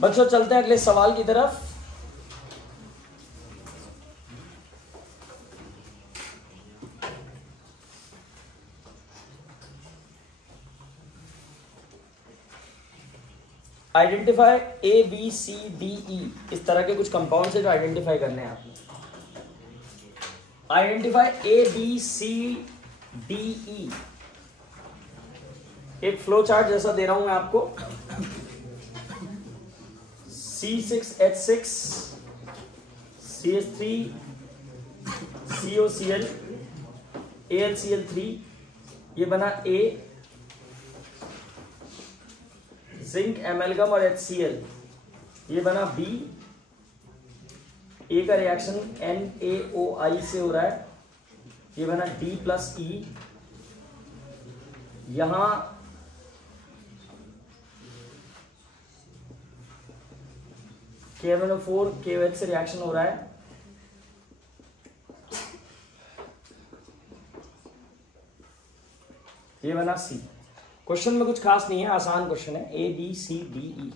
बच्चों चलते हैं अगले सवाल की तरफ। आइडेंटिफाई ABCDE, इस तरह के कुछ कंपाउंड से जो आइडेंटिफाई करने हैं आपने। आइडेंटिफाई ABCDE, एक फ्लो चार्ट जैसा दे रहा हूं मैं आपको। C6H6 CH3 COCl AlCl3, ये बना A, जिंक एमेल्गम और HCl, ये बना B। A का रिएक्शन NaOI से हो रहा है, ये बना D प्लस E। यहां KMnO4 KOH से रिएक्शन हो रहा है, ये बना C। क्वेश्चन में कुछ खास नहीं है, आसान क्वेश्चन है, ABCDE।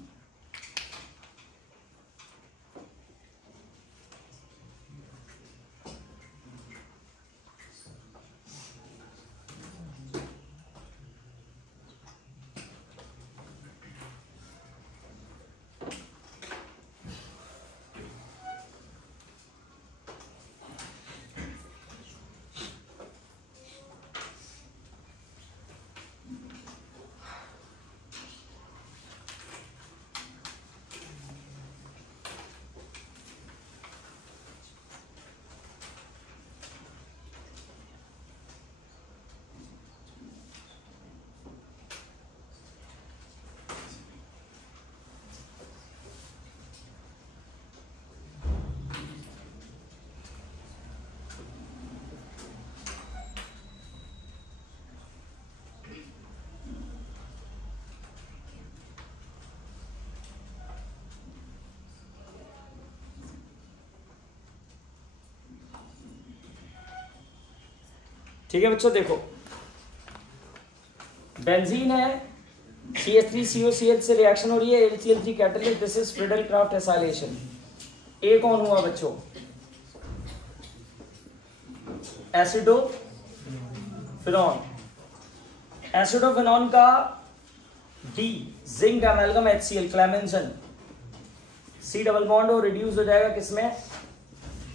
ठीक है बच्चों, देखो बेंजीन है, CH3COCl से रिएक्शन हो रही है, AlCl3 catalyst, this is Friedel Crafts acylation. A कौन हुआ बच्चों, एसिडोफिनॉन। एसिडोफिनॉन का D, zinc amalgam HCl Clemmensen. C double bond और रिड्यूस हो जाएगा किसमें,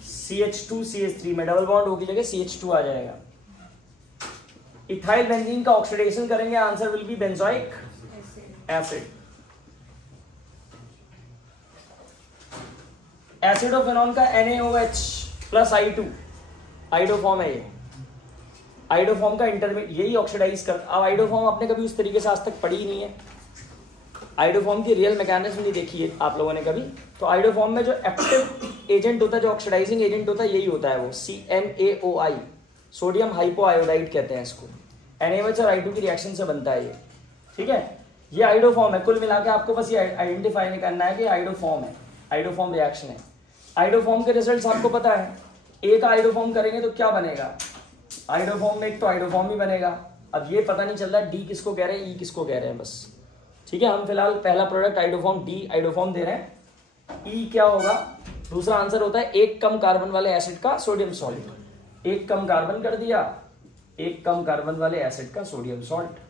CH2 CH3 में, डबल बॉन्ड O की जगह CH2 आ जाएगा। इथाइल बेंजीन का ऑक्सीडेशन करेंगे, answer will be benzoic acid. Acetophenone का NaOH प्लस I2 आइडोफॉर्म है ये। आइडोफॉर्म का इंटरमीडिएट यही ऑक्सीडाइज कर। अब आइडोफॉर्म आपने कभी उस तरीके से आज तक पढ़ी ही नहीं है, आइडोफॉर्म की रियल मैकेनिज्म नहीं देखी है आप लोगों ने कभी। तो आइडोफॉर्म में जो एक्टिव एजेंट होता है, जो ऑक्सीडाइजिंग एजेंट होता है, यही होता है वो CMaOI, सोडियम हाइपोआयोडाइड कहते हैं इसको। NaOH और I2 की रिएक्शन से बनता है ये, ठीक है। ये आइडोफॉर्म है। कुल मिला के आपको बस ये आइडेंटिफाई करना है कि आइडोफॉर्म है, आइडोफॉर्म रिएक्शन है। आइडोफॉर्म के रिजल्ट्स आपको पता है, ए का आइडोफॉर्म करेंगे तो क्या बनेगा, आइडोफॉर्म में एक तो आइडोफॉर्म ही बनेगा। अब ये पता नहीं चल रहा डी किसको कह रहे हैं, ई किसको कह रहे हैं बस, ठीक है। हम फिलहाल पहला प्रोडक्ट आइडोफॉर्म, डी आइडोफॉर्म दे रहे हैं। ई क्या होगा, दूसरा आंसर होता है एक कम कार्बन वाले एसिड का सोडियम सॉल्ट। एक कम कार्बन कर दिया, एक कम कार्बन वाले एसिड का सोडियम सॉल्ट,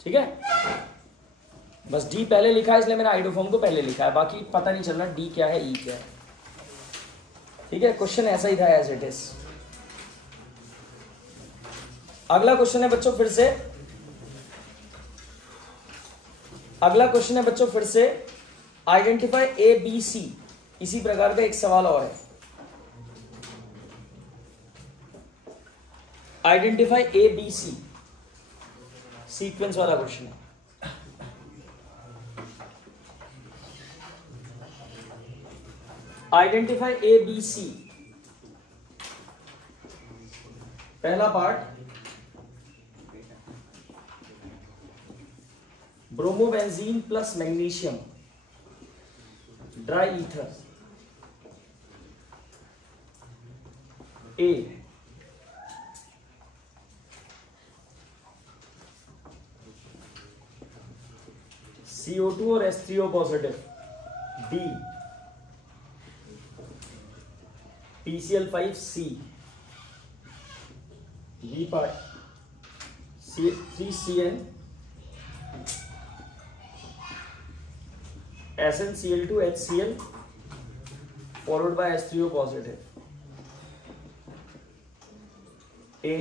ठीक है। बस डी पहले लिखा है इसलिए मैंने आइडोफॉर्म को पहले लिखा है, बाकी पता नहीं चल रहा डी क्या है ई क्या है, ठीक है। क्वेश्चन ऐसा ही था एज इट इज। अगला क्वेश्चन है बच्चों फिर से, अगला क्वेश्चन है बच्चों फिर से आइडेंटिफाई ABC। इसी प्रकार का एक सवाल और है, आइडेंटिफाई ABC, सीक्वेंस वाला क्वेश्चन है। आइडेंटिफाई ABC, पहला part bromobenzene plus magnesium dry ether A, CO2 और H3O positive B, PCl5C, B part 3CN, SnCl2 HCl followed by H3O positive A,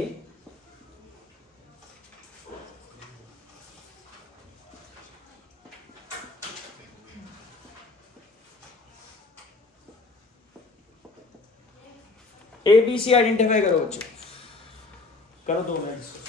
ABC identify करो बच्चों, करो 2 मिनट।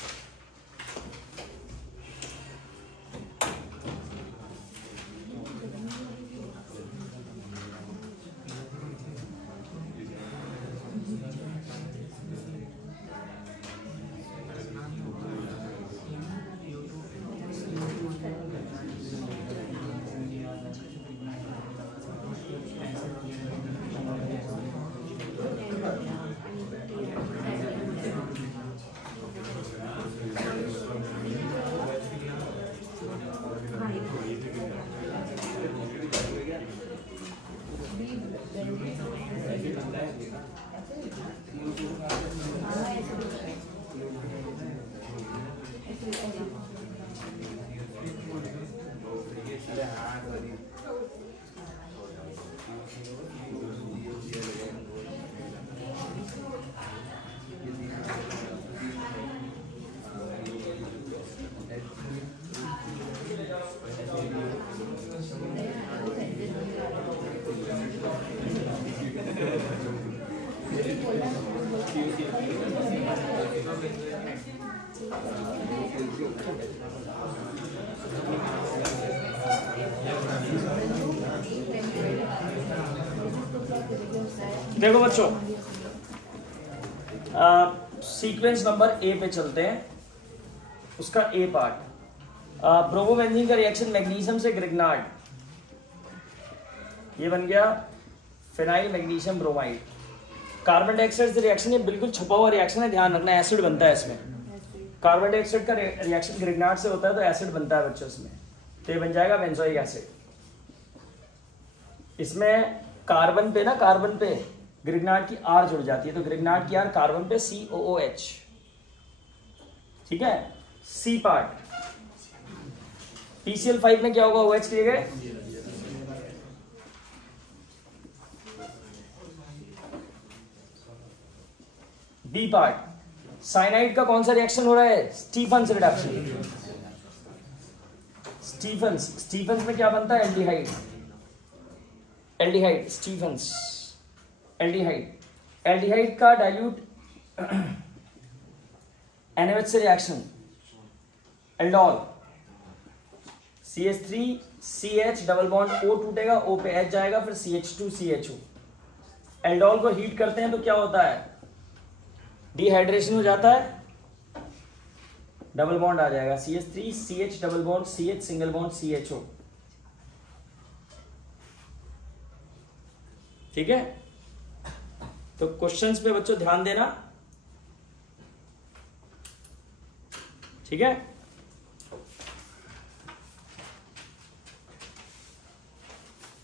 देखो बच्चों, sequence number A पे चलते हैं। उसका ए पार्ट ब्रोमोबेंजीन का रिएक्शन मैग्नीशियम से ग्रिग्नार्ड, ये बन गया phenyl magnesium bromide. Carbon dioxide से रिएक्शन, ये बिल्कुल छुपा हुआ रिएक्शन है, ध्यान रखना। एसिड बनता है इसमें, कार्बन डाइऑक्साइड का रिएक्शन ग्रिग्नार्ड से होता है तो एसिड बनता है बच्चों इसमें, तो ये बन जाएगा बेंजोइक एसिड। इसमें कार्बन पे ना, कार्बन पे ग्रिग्नार्ड की आर जुड़ जाती है, तो ग्रिग्नार्ड की आर कार्बन पे COOH, ठीक है। सी पार्ट PCl5 में क्या होगा, OH की जगह बी पार्ट, साइनाइड का कौन सा रिएक्शन हो रहा है? Stephen's reduction. स्टीफन्स में क्या बनता है? एल्डिहाइड। एल्डिहाइड स्टीफन्स, एल्डिहाइड का डाइल्यूट NaOH से reaction, aldol, CH3CH double bond O टूटेगा, O पे H जाएगा, फिर CH2CHO। एल्डोल को हीट करते हैं तो क्या होता है? डिहाइड्रेशन हो जाता है, डबल बॉन्ड आ जाएगा, CH3CH double bond CH single bond CHO। ठीक है, तो क्वेश्चंस पे बच्चों ध्यान देना। ठीक है,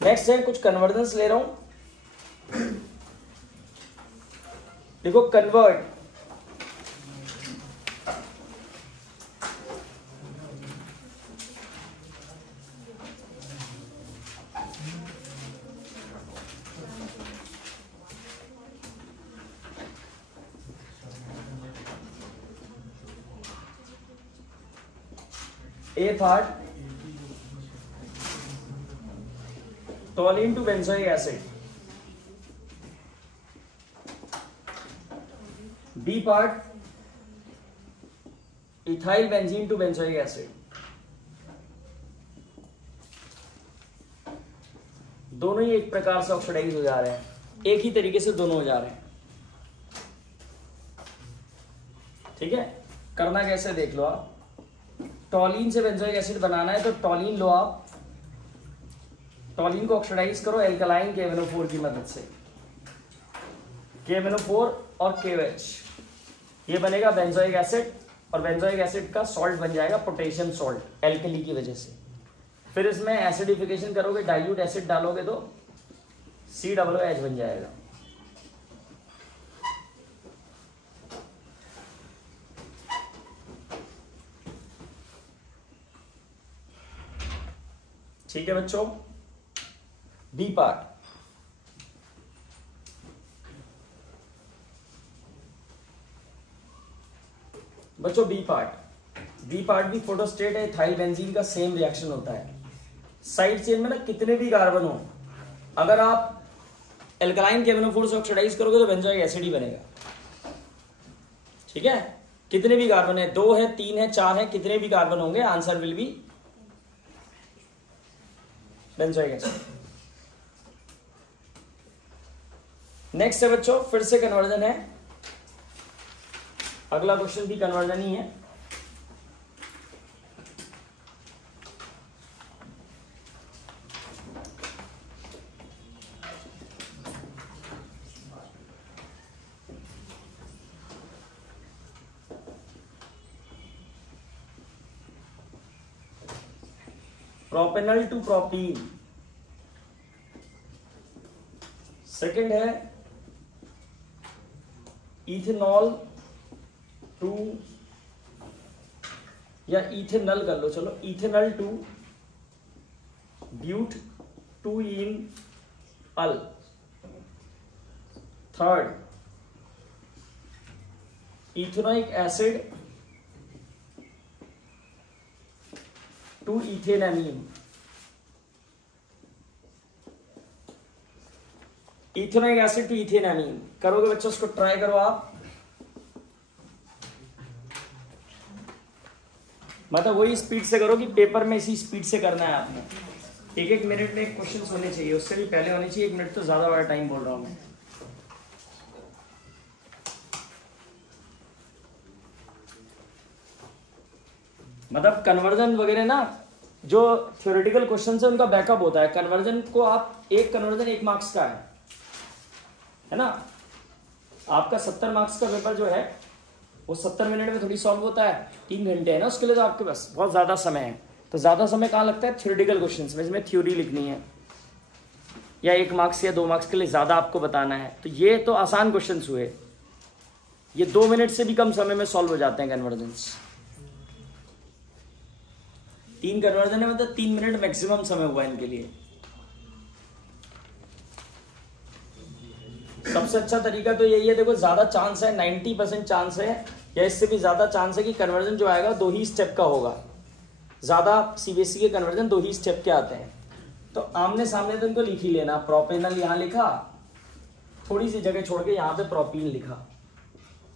नेक्स्ट है कुछ कन्वर्जन्स ले रहा हूं। देखो convert, A part toluene to benzoic acid, B part ethyl benzene to benzoic acid। दोनों ही एक प्रकार से ऑक्सीडाइज हो जा रहे हैं, एक ही तरीके से दोनों हो जा रहे हैं। ठीक है, करना कैसे देख लो आप। टॉलिन से बेंजोइक एसिड बनाना है तो टॉलिन लो आप, टॉलिन को ऑक्सीडाइज करो एल्कलाइन KMnO4 की मदद से, KMnO4 और KOH, ये बनेगा बेंजोइक एसिड, और बेंजोइक एसिड का सॉल्ट बन जाएगा पोटेशियम सॉल्ट एल्कली की वजह से। फिर इसमें एसिडिफिकेशन करोगे, डाइल्यूट एसिड डालोगे तो COOH बन जाएगा। ठीक है बच्चों, बी पार्ट, बच्चों बी पार्ट भी फोटोस्टेट है, इथाइल बेंजीन का सेम रिएक्शन होता है। साइड चेन में ना कितने भी कार्बन हो, अगर आप एल्कलाइन KMnO4 से ऑक्सीडाइज करोगे तो बेंजोइक एसिड ही बनेगा। ठीक है, कितने भी कार्बन है, 2 है, 3 है, 4 है, कितने भी कार्बन होंगे, answer will be benzoic acid. Next है बच्चों, फिर से कन्वर्जन है, अगला क्वेश्चन भी कन्वर्जन ही है। प्रोपेनल टू प्रोपीन, सेकंड है इथेनॉल टू, या इथेनल कर लो, चलो ethanal to but two en al, third ethanoic acid to ethanamine, ethanoic acid to ethanamine. करोगे बच्चों, उसको ट्राई करो आप, मतलब वही स्पीड से करो कि पेपर में इसी स्पीड से करना है आपने। एक मिनट में क्वेश्चन होने चाहिए, उससे भी पहले होने चाहिए, 1 मिनट तो ज्यादा बड़ा टाइम बोल रहा हूं मैं। मतलब कन्वर्जन वगैरह ना, जो थ्योरेटिकल क्वेश्चन है उनका बैकअप होता है। कन्वर्जन को आप, एक कन्वर्जन 1 मार्क्स का है ना, आपका 70 मार्क्स का पेपर जो है वो 70 मिनट में थोड़ी सॉल्व होता है, 3 घंटे है ना उसके लिए, तो आपके पास बहुत ज्यादा समय है। तो ज्यादा समय कहाँ लगता है? थ्योरेटिकल क्वेश्चंस में, इसमें थ्योरी लिखनी है या 1 मार्क्स या 2 मार्क्स के लिए ज्यादा आपको बताना है। तो ये तो आसान क्वेश्चन हुए, ये 2 मिनट से भी कम समय में सॉल्व हो जाते हैं कन्वर्जन्स। 3 कन्वर्जन है, मतलब 3 मिनट मैक्सिमम समय हुआ इनके लिए। सबसे अच्छा तरीका तो यही है, देखो ज्यादा चांस है, 90% चांस है या इससे भी ज्यादा चांस है कि कन्वर्जन जो आएगा 2 ही स्टेप का होगा। ज्यादा सीबीएसई के कन्वर्जन 2 ही स्टेप के आते हैं। तो आमने सामने तो इनको लिख ही लेना। प्रोपेनल यहाँ लिखा, थोड़ी सी जगह छोड़ के यहाँ पे प्रोपीन लिखा,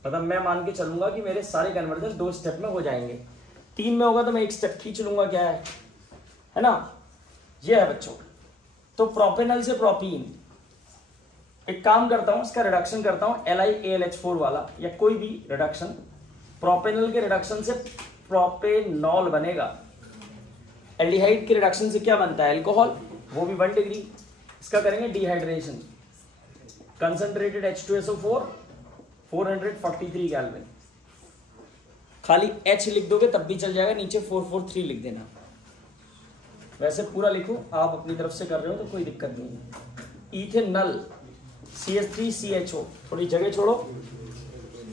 मतलब मैं मान के चलूंगा कि मेरे सारे कन्वर्जन 2 स्टेप में हो जाएंगे। 3 में होगा तो मैं 1 स्टेप खींच लूंगा, क्या है ना। ये है बच्चों। तो प्रोपेनल से प्रोपीन, एक काम करता हूं, इसका रिडक्शन करता हूं, LiAlH4 वाला या कोई भी रिडक्शन। प्रोपेनल के रिडक्शन से प्रोपेनॉल बनेगा। एल्डिहाइड के रिडक्शन से क्या बनता है? अल्कोहल, वो भी 1 डिग्री। इसका करेंगे डिहाइड्रेशन, कंसंट्रेटेड H2SO4 443 केल्विन। खाली H लिख दोगे तब भी चल जाएगा, नीचे 443 लिख देना। वैसे पूरा लिखो, आप अपनी तरफ से कर रहे हो तो कोई दिक्कत नहीं है। इथेनॉल CH3CHO, थोड़ी जगह छोड़ो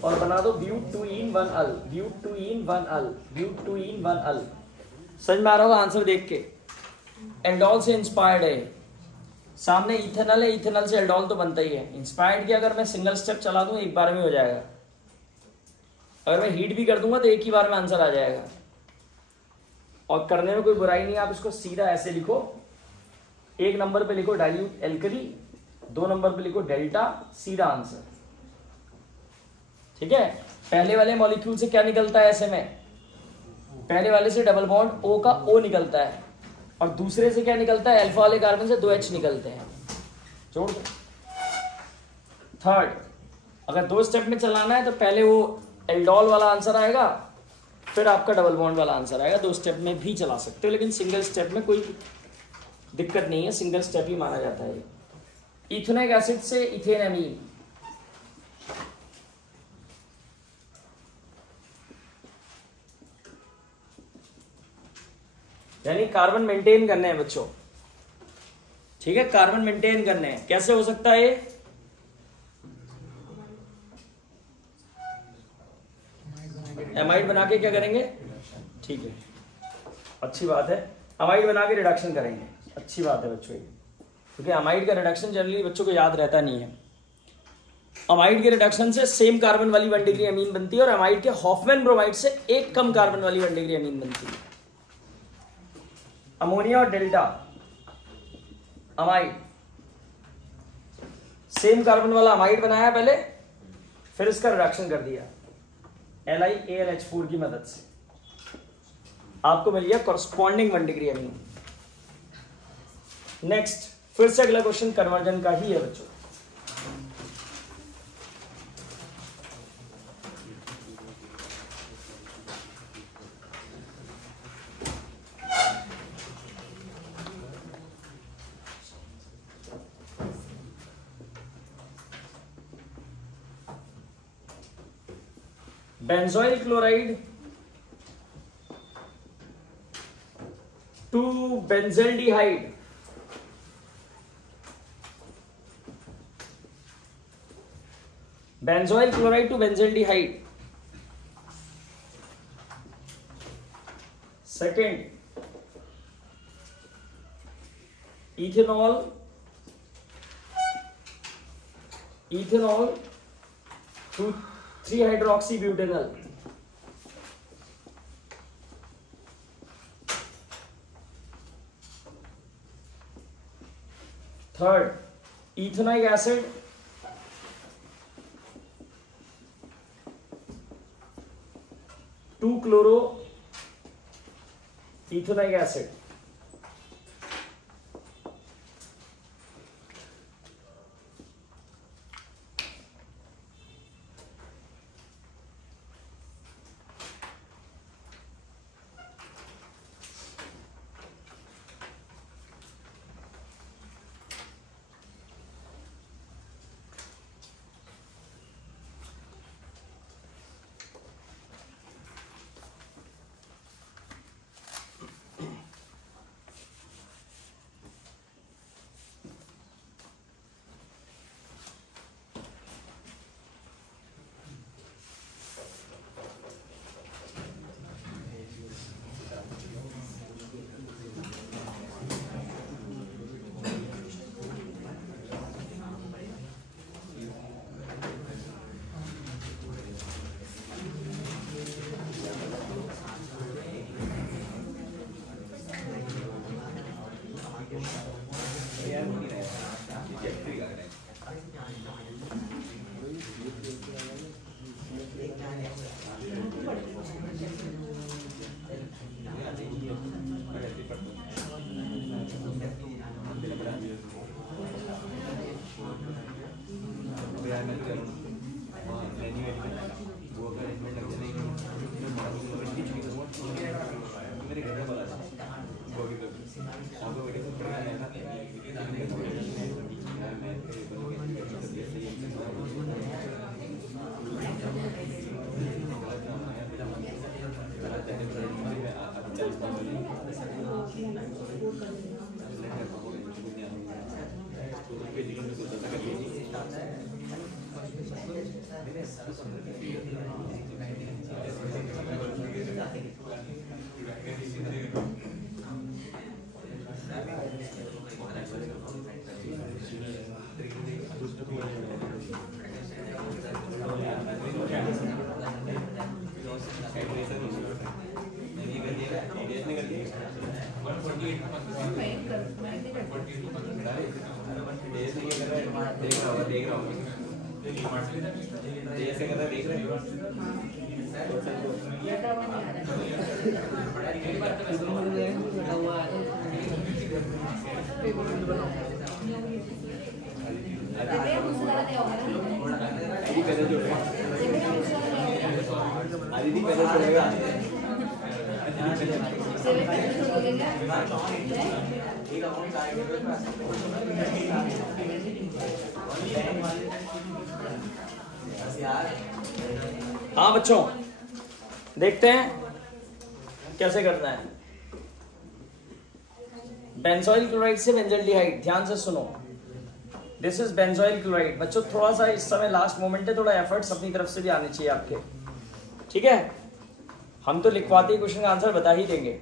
और बना दो ब्यूट-2-इन-1-अल, ब्यूट-2-इन-1-अल, ब्यूट-2-इन-1-अल। समझ में आ रहा होगा आंसर देख के। एल्डोल से इंस्पायर्ड है, सामने इथेनॉल है, इथेनॉल से एल्डोल तो बनता ही है। इंस्पायर्ड की अगर मैं सिंगल स्टेप चला दूं 1 बार में हो जाएगा, अगर मैं हीट भी कर दूंगा तो 1 ही बार में आंसर आ जाएगा। और करने में कोई बुराई नहीं है, आप इसको सीधा ऐसे लिखो। 1 नंबर पे लिखो डाइल्यूट एल्कली, 2 नंबर पे लिखो डेल्टा, सीधा आंसर। ठीक है। पहले वाले मॉलिक्यूल से क्या निकलता है ऐसे में? पहले वाले से डबल बॉन्ड O का O निकलता है, और दूसरे से क्या निकलता है? अल्फा वाले कार्बन से 2 H निकलते हैं, जोड़ दो। थर्ड, अगर 2 स्टेप में चलाना है तो पहले वो एल्डोल वाला आंसर आएगा, फिर आपका डबल बॉन्ड वाला आंसर आएगा। 2 स्टेप में भी चला सकते हो, लेकिन सिंगल स्टेप में कोई दिक्कत नहीं है, सिंगल स्टेप ही माना जाता है। इथेनोइक एसिड से इथेन एमीन, यानी कार्बन मेंटेन करने हैं बच्चों। ठीक है, कार्बन मेंटेन करने हैं। कैसे हो सकता है ये? एमाइड बना के क्या करेंगे? ठीक है, अच्छी बात है। अमाइड बना के रिडक्शन करेंगे, अच्छी बात है बच्चों ये, क्योंकि अमाइड का रिडक्शन जनरली बच्चों को याद रहता नहीं है। अमाइड के रिडक्शन से सेम कार्बन वाली 1 डिग्री अमीन बनती है, और अमाइड के हॉफमैन ब्रोमाइड से एक कम कार्बन वाली 1 डिग्री अमीन बनती है। अमोनिया और डेल्टा अमाइड, सेम कार्बन वाला अमाइड बनाया पहले, फिर इसका रिडक्शन कर दिया LiAlH4 की मदद से, आपको मिल गया कॉरस्पॉन्डिंग 1 डिग्री अमीन। नेक्स्ट, फिर से अगला क्वेश्चन कन्वर्जन का ही है बच्चों। Benzoyl chloride to benzaldehyde, benzoyl chloride to benzaldehyde. Second, ethanol to three hydroxybutanol. Third, ethanoic acid to chloro ethanoic acid. हाँ बच्चों, देखते हैं कैसे करना है। बेंजोइल क्लोराइड से बेंजल्डिहाइड, ध्यान से सुनो। This is benzoyl chloride. बच्चों थोड़ा सा इस समय लास्ट मोमेंट है, थोड़ा एफर्ट्स अपनी तरफ से भी आने चाहिए आपके, ठीक है। हम तो लिखवाते ही क्वेश्चन का आंसर बता ही देंगे।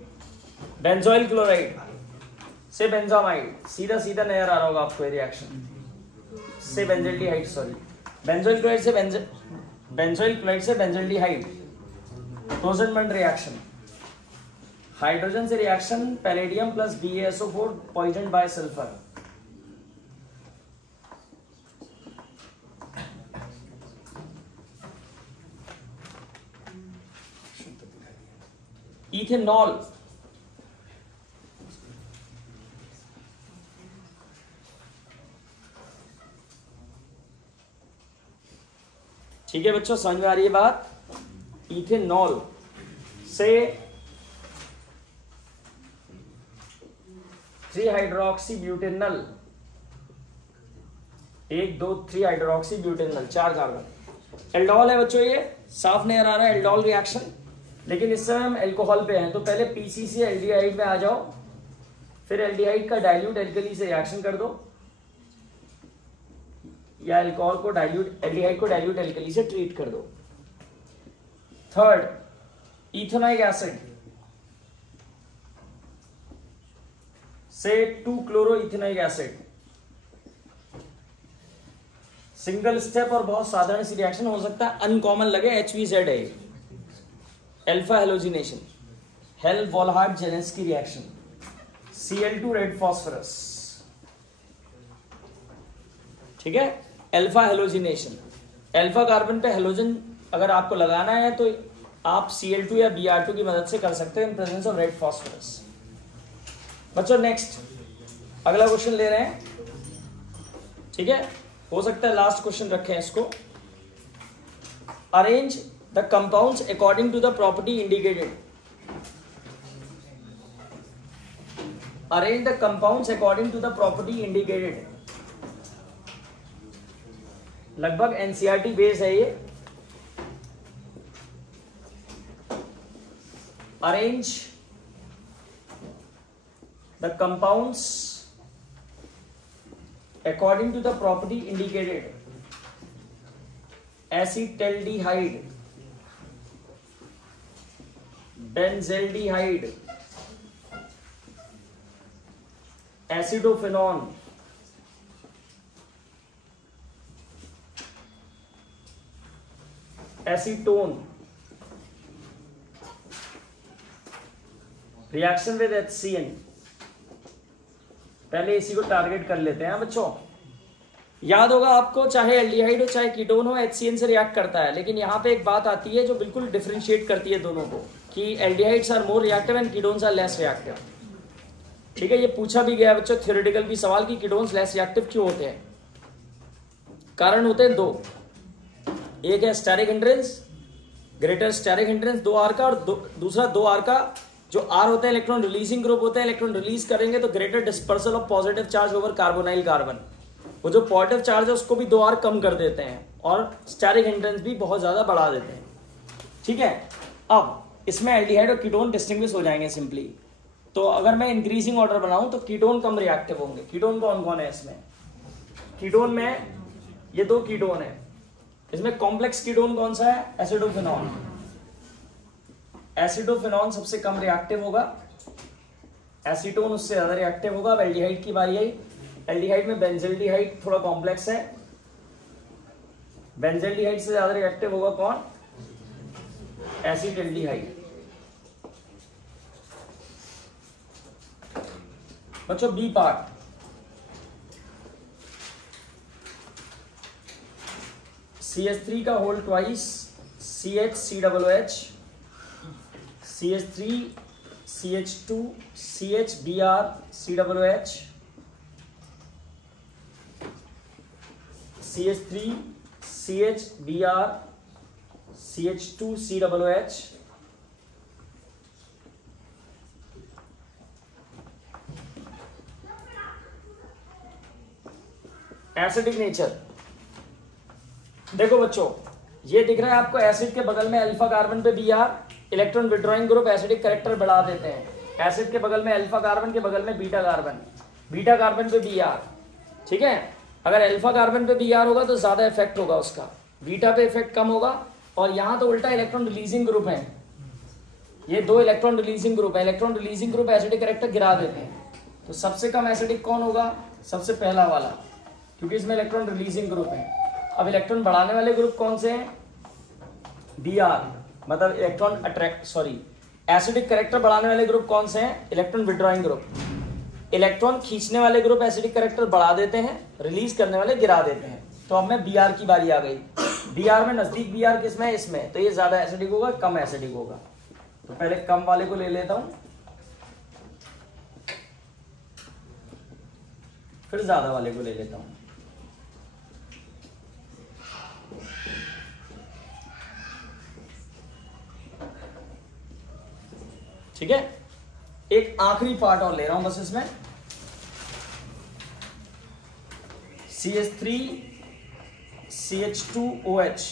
बेंजोइल क्लोराइड से बेंजामाइड, सीधा सीधा नजर आ रहा होगा आपको रिएक्शन से बेंजल्डिहाइड, सॉरी बेंजोइल क्लोराइड से बेंजल्डिहाइड, रोसेनबर्ग रिएक्शन, हाइड्रोजन से reaction palladium plus BaSO4 poison by sulphur. Ethanol ठीक है बच्चों, समझ में आ रही है बात। इथेनॉल से 3-हाइड्रोक्सीब्यूटेनॉल, 1 2 3-हाइड्रोक्सीब्यूटेनॉल, 4 कार्बन। एल्डोल है बच्चों, ये साफ नहीं आ रहा है एल्डोल रिएक्शन, लेकिन इस समय हम एल्कोहल पे हैं, तो पहले पीसीसी एल्डिहाइड में आ जाओ, फिर एल्डिहाइड का डाइल्यूट एल्कली से रिएक्शन कर दो, या एल्कोहल को डाइल्यूट एल्डिहाइड को डाइल्यूट एल्कली से ट्रीट कर दो। थर्ड, इथेनोइक एसिड से 2-क्लोरोइथेनोइक एसिड, सिंगल स्टेप और बहुत साधारण सी रिएक्शन हो सकता है, अनकॉमन लगे, HVZ है, alpha halogenation, Hell Volhard Zelinsky reaction, Cl2 red phosphorus, ठीक है। अल्फा हेलोजिनेशन, अल्फा कार्बन पे हेलोजन अगर आपको लगाना है तो आप Cl2 या Br2 की मदद से कर सकते हैं इन प्रेजेंस ऑफ रेड फॉस्फोरस। बच्चों नेक्स्ट अगला क्वेश्चन ले रहे हैं, ठीक है, हो सकता है लास्ट क्वेश्चन रखें इसको। Arrange the compounds according to the property indicated, arrange the compounds according to the property indicated, लगभग एनसीईआरटी बेस है ये। Arrange the compounds according to the property indicated, acetaldehyde, benzaldehyde, acetophenone, acetone, reaction with HCN। पहले इसी को target कर लेते हैं बच्चों। याद होगा आपको, चाहे एल्डिहाइड हो चाहे कीटोन हो, HCN से रिएक्ट करता है, लेकिन यहाँ पे एक बात आती है जो बिल्कुल डिफरेंशिएट करती है दोनों को, कि aldehydes are more reactive and ketones are less reactive. ठीक है, ये पूछा भी गया बच्चों थ्योरेटिकल भी सवाल कि कीटोन्स लेस रिएक्टिव क्यों होते हैं। कारण होते हैं दो, एक है steric hindrance, greater steric hindrance 2R का, और दूसरा 2R का जो R होते हैं इलेक्ट्रॉन रिलीजिंग ग्रुप होते हैं, इलेक्ट्रॉन रिलीज करेंगे तो greater dispersal of positive charge over carbonyl carbon, वो जो पॉजिटिव चार्ज है उसको भी 2R कम कर देते हैं और स्टेरिक हिंड्रेंस भी बहुत ज्यादा बढ़ा देते हैं। ठीक है, अब इसमें एल्डिहाइड और कीटोन डिस्टिंग्विश हो जाएंगे सिंपली। तो अगर मैं इंक्रीजिंग ऑर्डर बनाऊं तो कीटोन कम रिएक्टिव होंगे। कीटोन कौन कौन है इसमें? कीटोन में ये 2 कीटोन है, इसमें कॉम्प्लेक्स कीटोन कौन सा है? एसिडोफिनॉल। एसिडोफिनॉल सबसे कम रिएक्टिव होगा, एसीटोन उससे ज्यादा रिएक्टिव होगा। अब एल्डिहाइड की बारी आई। एल्डिहाइड में बेंजल्डिहाइड थोड़ा कॉम्प्लेक्स है, बेंजल्डिहाइड से ज्यादा रिएक्टिव होगा कौन? एसिटल्डिहाइड। बच्चों बी पार्ट, CH3 का whole twice CH3COOH, CH3 CH2 CHBr COOH, CH3 CHBr CH2 COOH, acidic nature. देखो बच्चों, ये दिख रहा है आपको, एसिड के बगल में अल्फा कार्बन पे Br, electron withdrawing group acidic character बढ़ा देते हैं। एसिड के बगल में अल्फा कार्बन, के बगल में बीटा कार्बन, बीटा कार्बन पे Br। ठीक है, अगर अल्फा कार्बन पे Br होगा तो ज्यादा इफेक्ट होगा उसका, बीटा पे इफेक्ट कम होगा। और यहां तो उल्टा इलेक्ट्रॉन रिलीजिंग ग्रुप है, ये 2 इलेक्ट्रॉन रिलीजिंग ग्रुप है, electron releasing group acidic character गिरा देते हैं। तो सबसे कम एसिडिक कौन होगा? सबसे पहला वाला, क्योंकि इसमें इलेक्ट्रॉन रिलीजिंग ग्रुप है। अब इलेक्ट्रॉन बढ़ाने वाले ग्रुप कौन से हैं? Br, मतलब इलेक्ट्रॉन एसिडिक कैरेक्टर बढ़ाने वाले ग्रुप कौन से हैं? Electron withdrawing group. इलेक्ट्रॉन खींचने वाले ग्रुप एसिडिक कैरेक्टर बढ़ा देते हैं, रिलीज करने वाले गिरा देते हैं। तो अब में Br की बारी आ गई। Br में नजदीक Br किसमें? इसमें, तो ये ज्यादा एसिडिक होगा, कम एसिडिक होगा। तो पहले कम वाले को ले लेता हूं, फिर ज्यादा वाले को ले लेता हूं। ठीक है, एक आखिरी पार्ट और ले रहा हूं बस इसमें, CH3 CH2OH,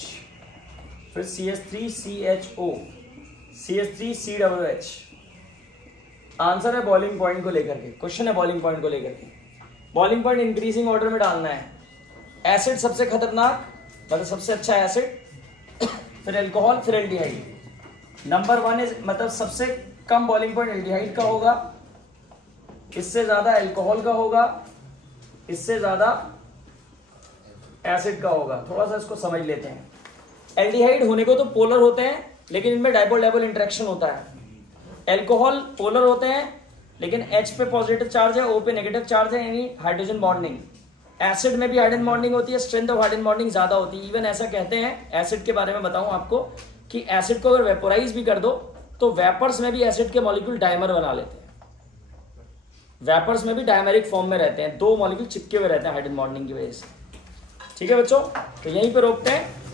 फिर CH3CHO, CH3COOH। आंसर है बॉइलिंग पॉइंट को लेकर के, क्वेश्चन है बॉइलिंग पॉइंट को लेकर के। बॉइलिंग पॉइंट इंक्रीजिंग ऑर्डर में डालना है। एसिड सबसे खतरनाक, मतलब सबसे अच्छा एसिड, फिर अल्कोहल, फिर एल्डिहाइड। नंबर 1 इज, मतलब सबसे कम बॉइलिंग पॉइंट एल्डिहाइड का होगा, इससे ज्यादा अल्कोहल का होगा, इससे ज्यादा एसिड का होगा। थोड़ा सा इसको समझ लेते हैं। एल्डिहाइड होने को तो पोलर होते हैं, लेकिन इनमें डाइपोल डाइपोल इंटरेक्शन होता है। अल्कोहल पोलर होते हैं, लेकिन H पे पॉजिटिव चार्ज है, O पे नेगेटिव चार्ज है, यानी हाइड्रोजन बॉन्डिंग। एसिड में भी हाइड्रोजन बॉन्डिंग होती है, स्ट्रेंथ ऑफ हाइड्रोजन बॉन्डिंग ज्यादा होती है। इवन ऐसा कहते हैं, एसिड के बारे में बताऊं आपको, कि एसिड को अगर वेपोराइज भी कर दो तो वेपर्स में भी एसिड के मॉलिक्यूल डायमर बना लेते हैं। वेपर्स में भी डायमेरिक फॉर्म में रहते हैं, 2 मॉलिक्यूल चिपके हुए रहते हैं हाइड्रोजन बॉन्डिंग की वजह से। ठीक है बच्चों, तो यहीं पे रोकते हैं।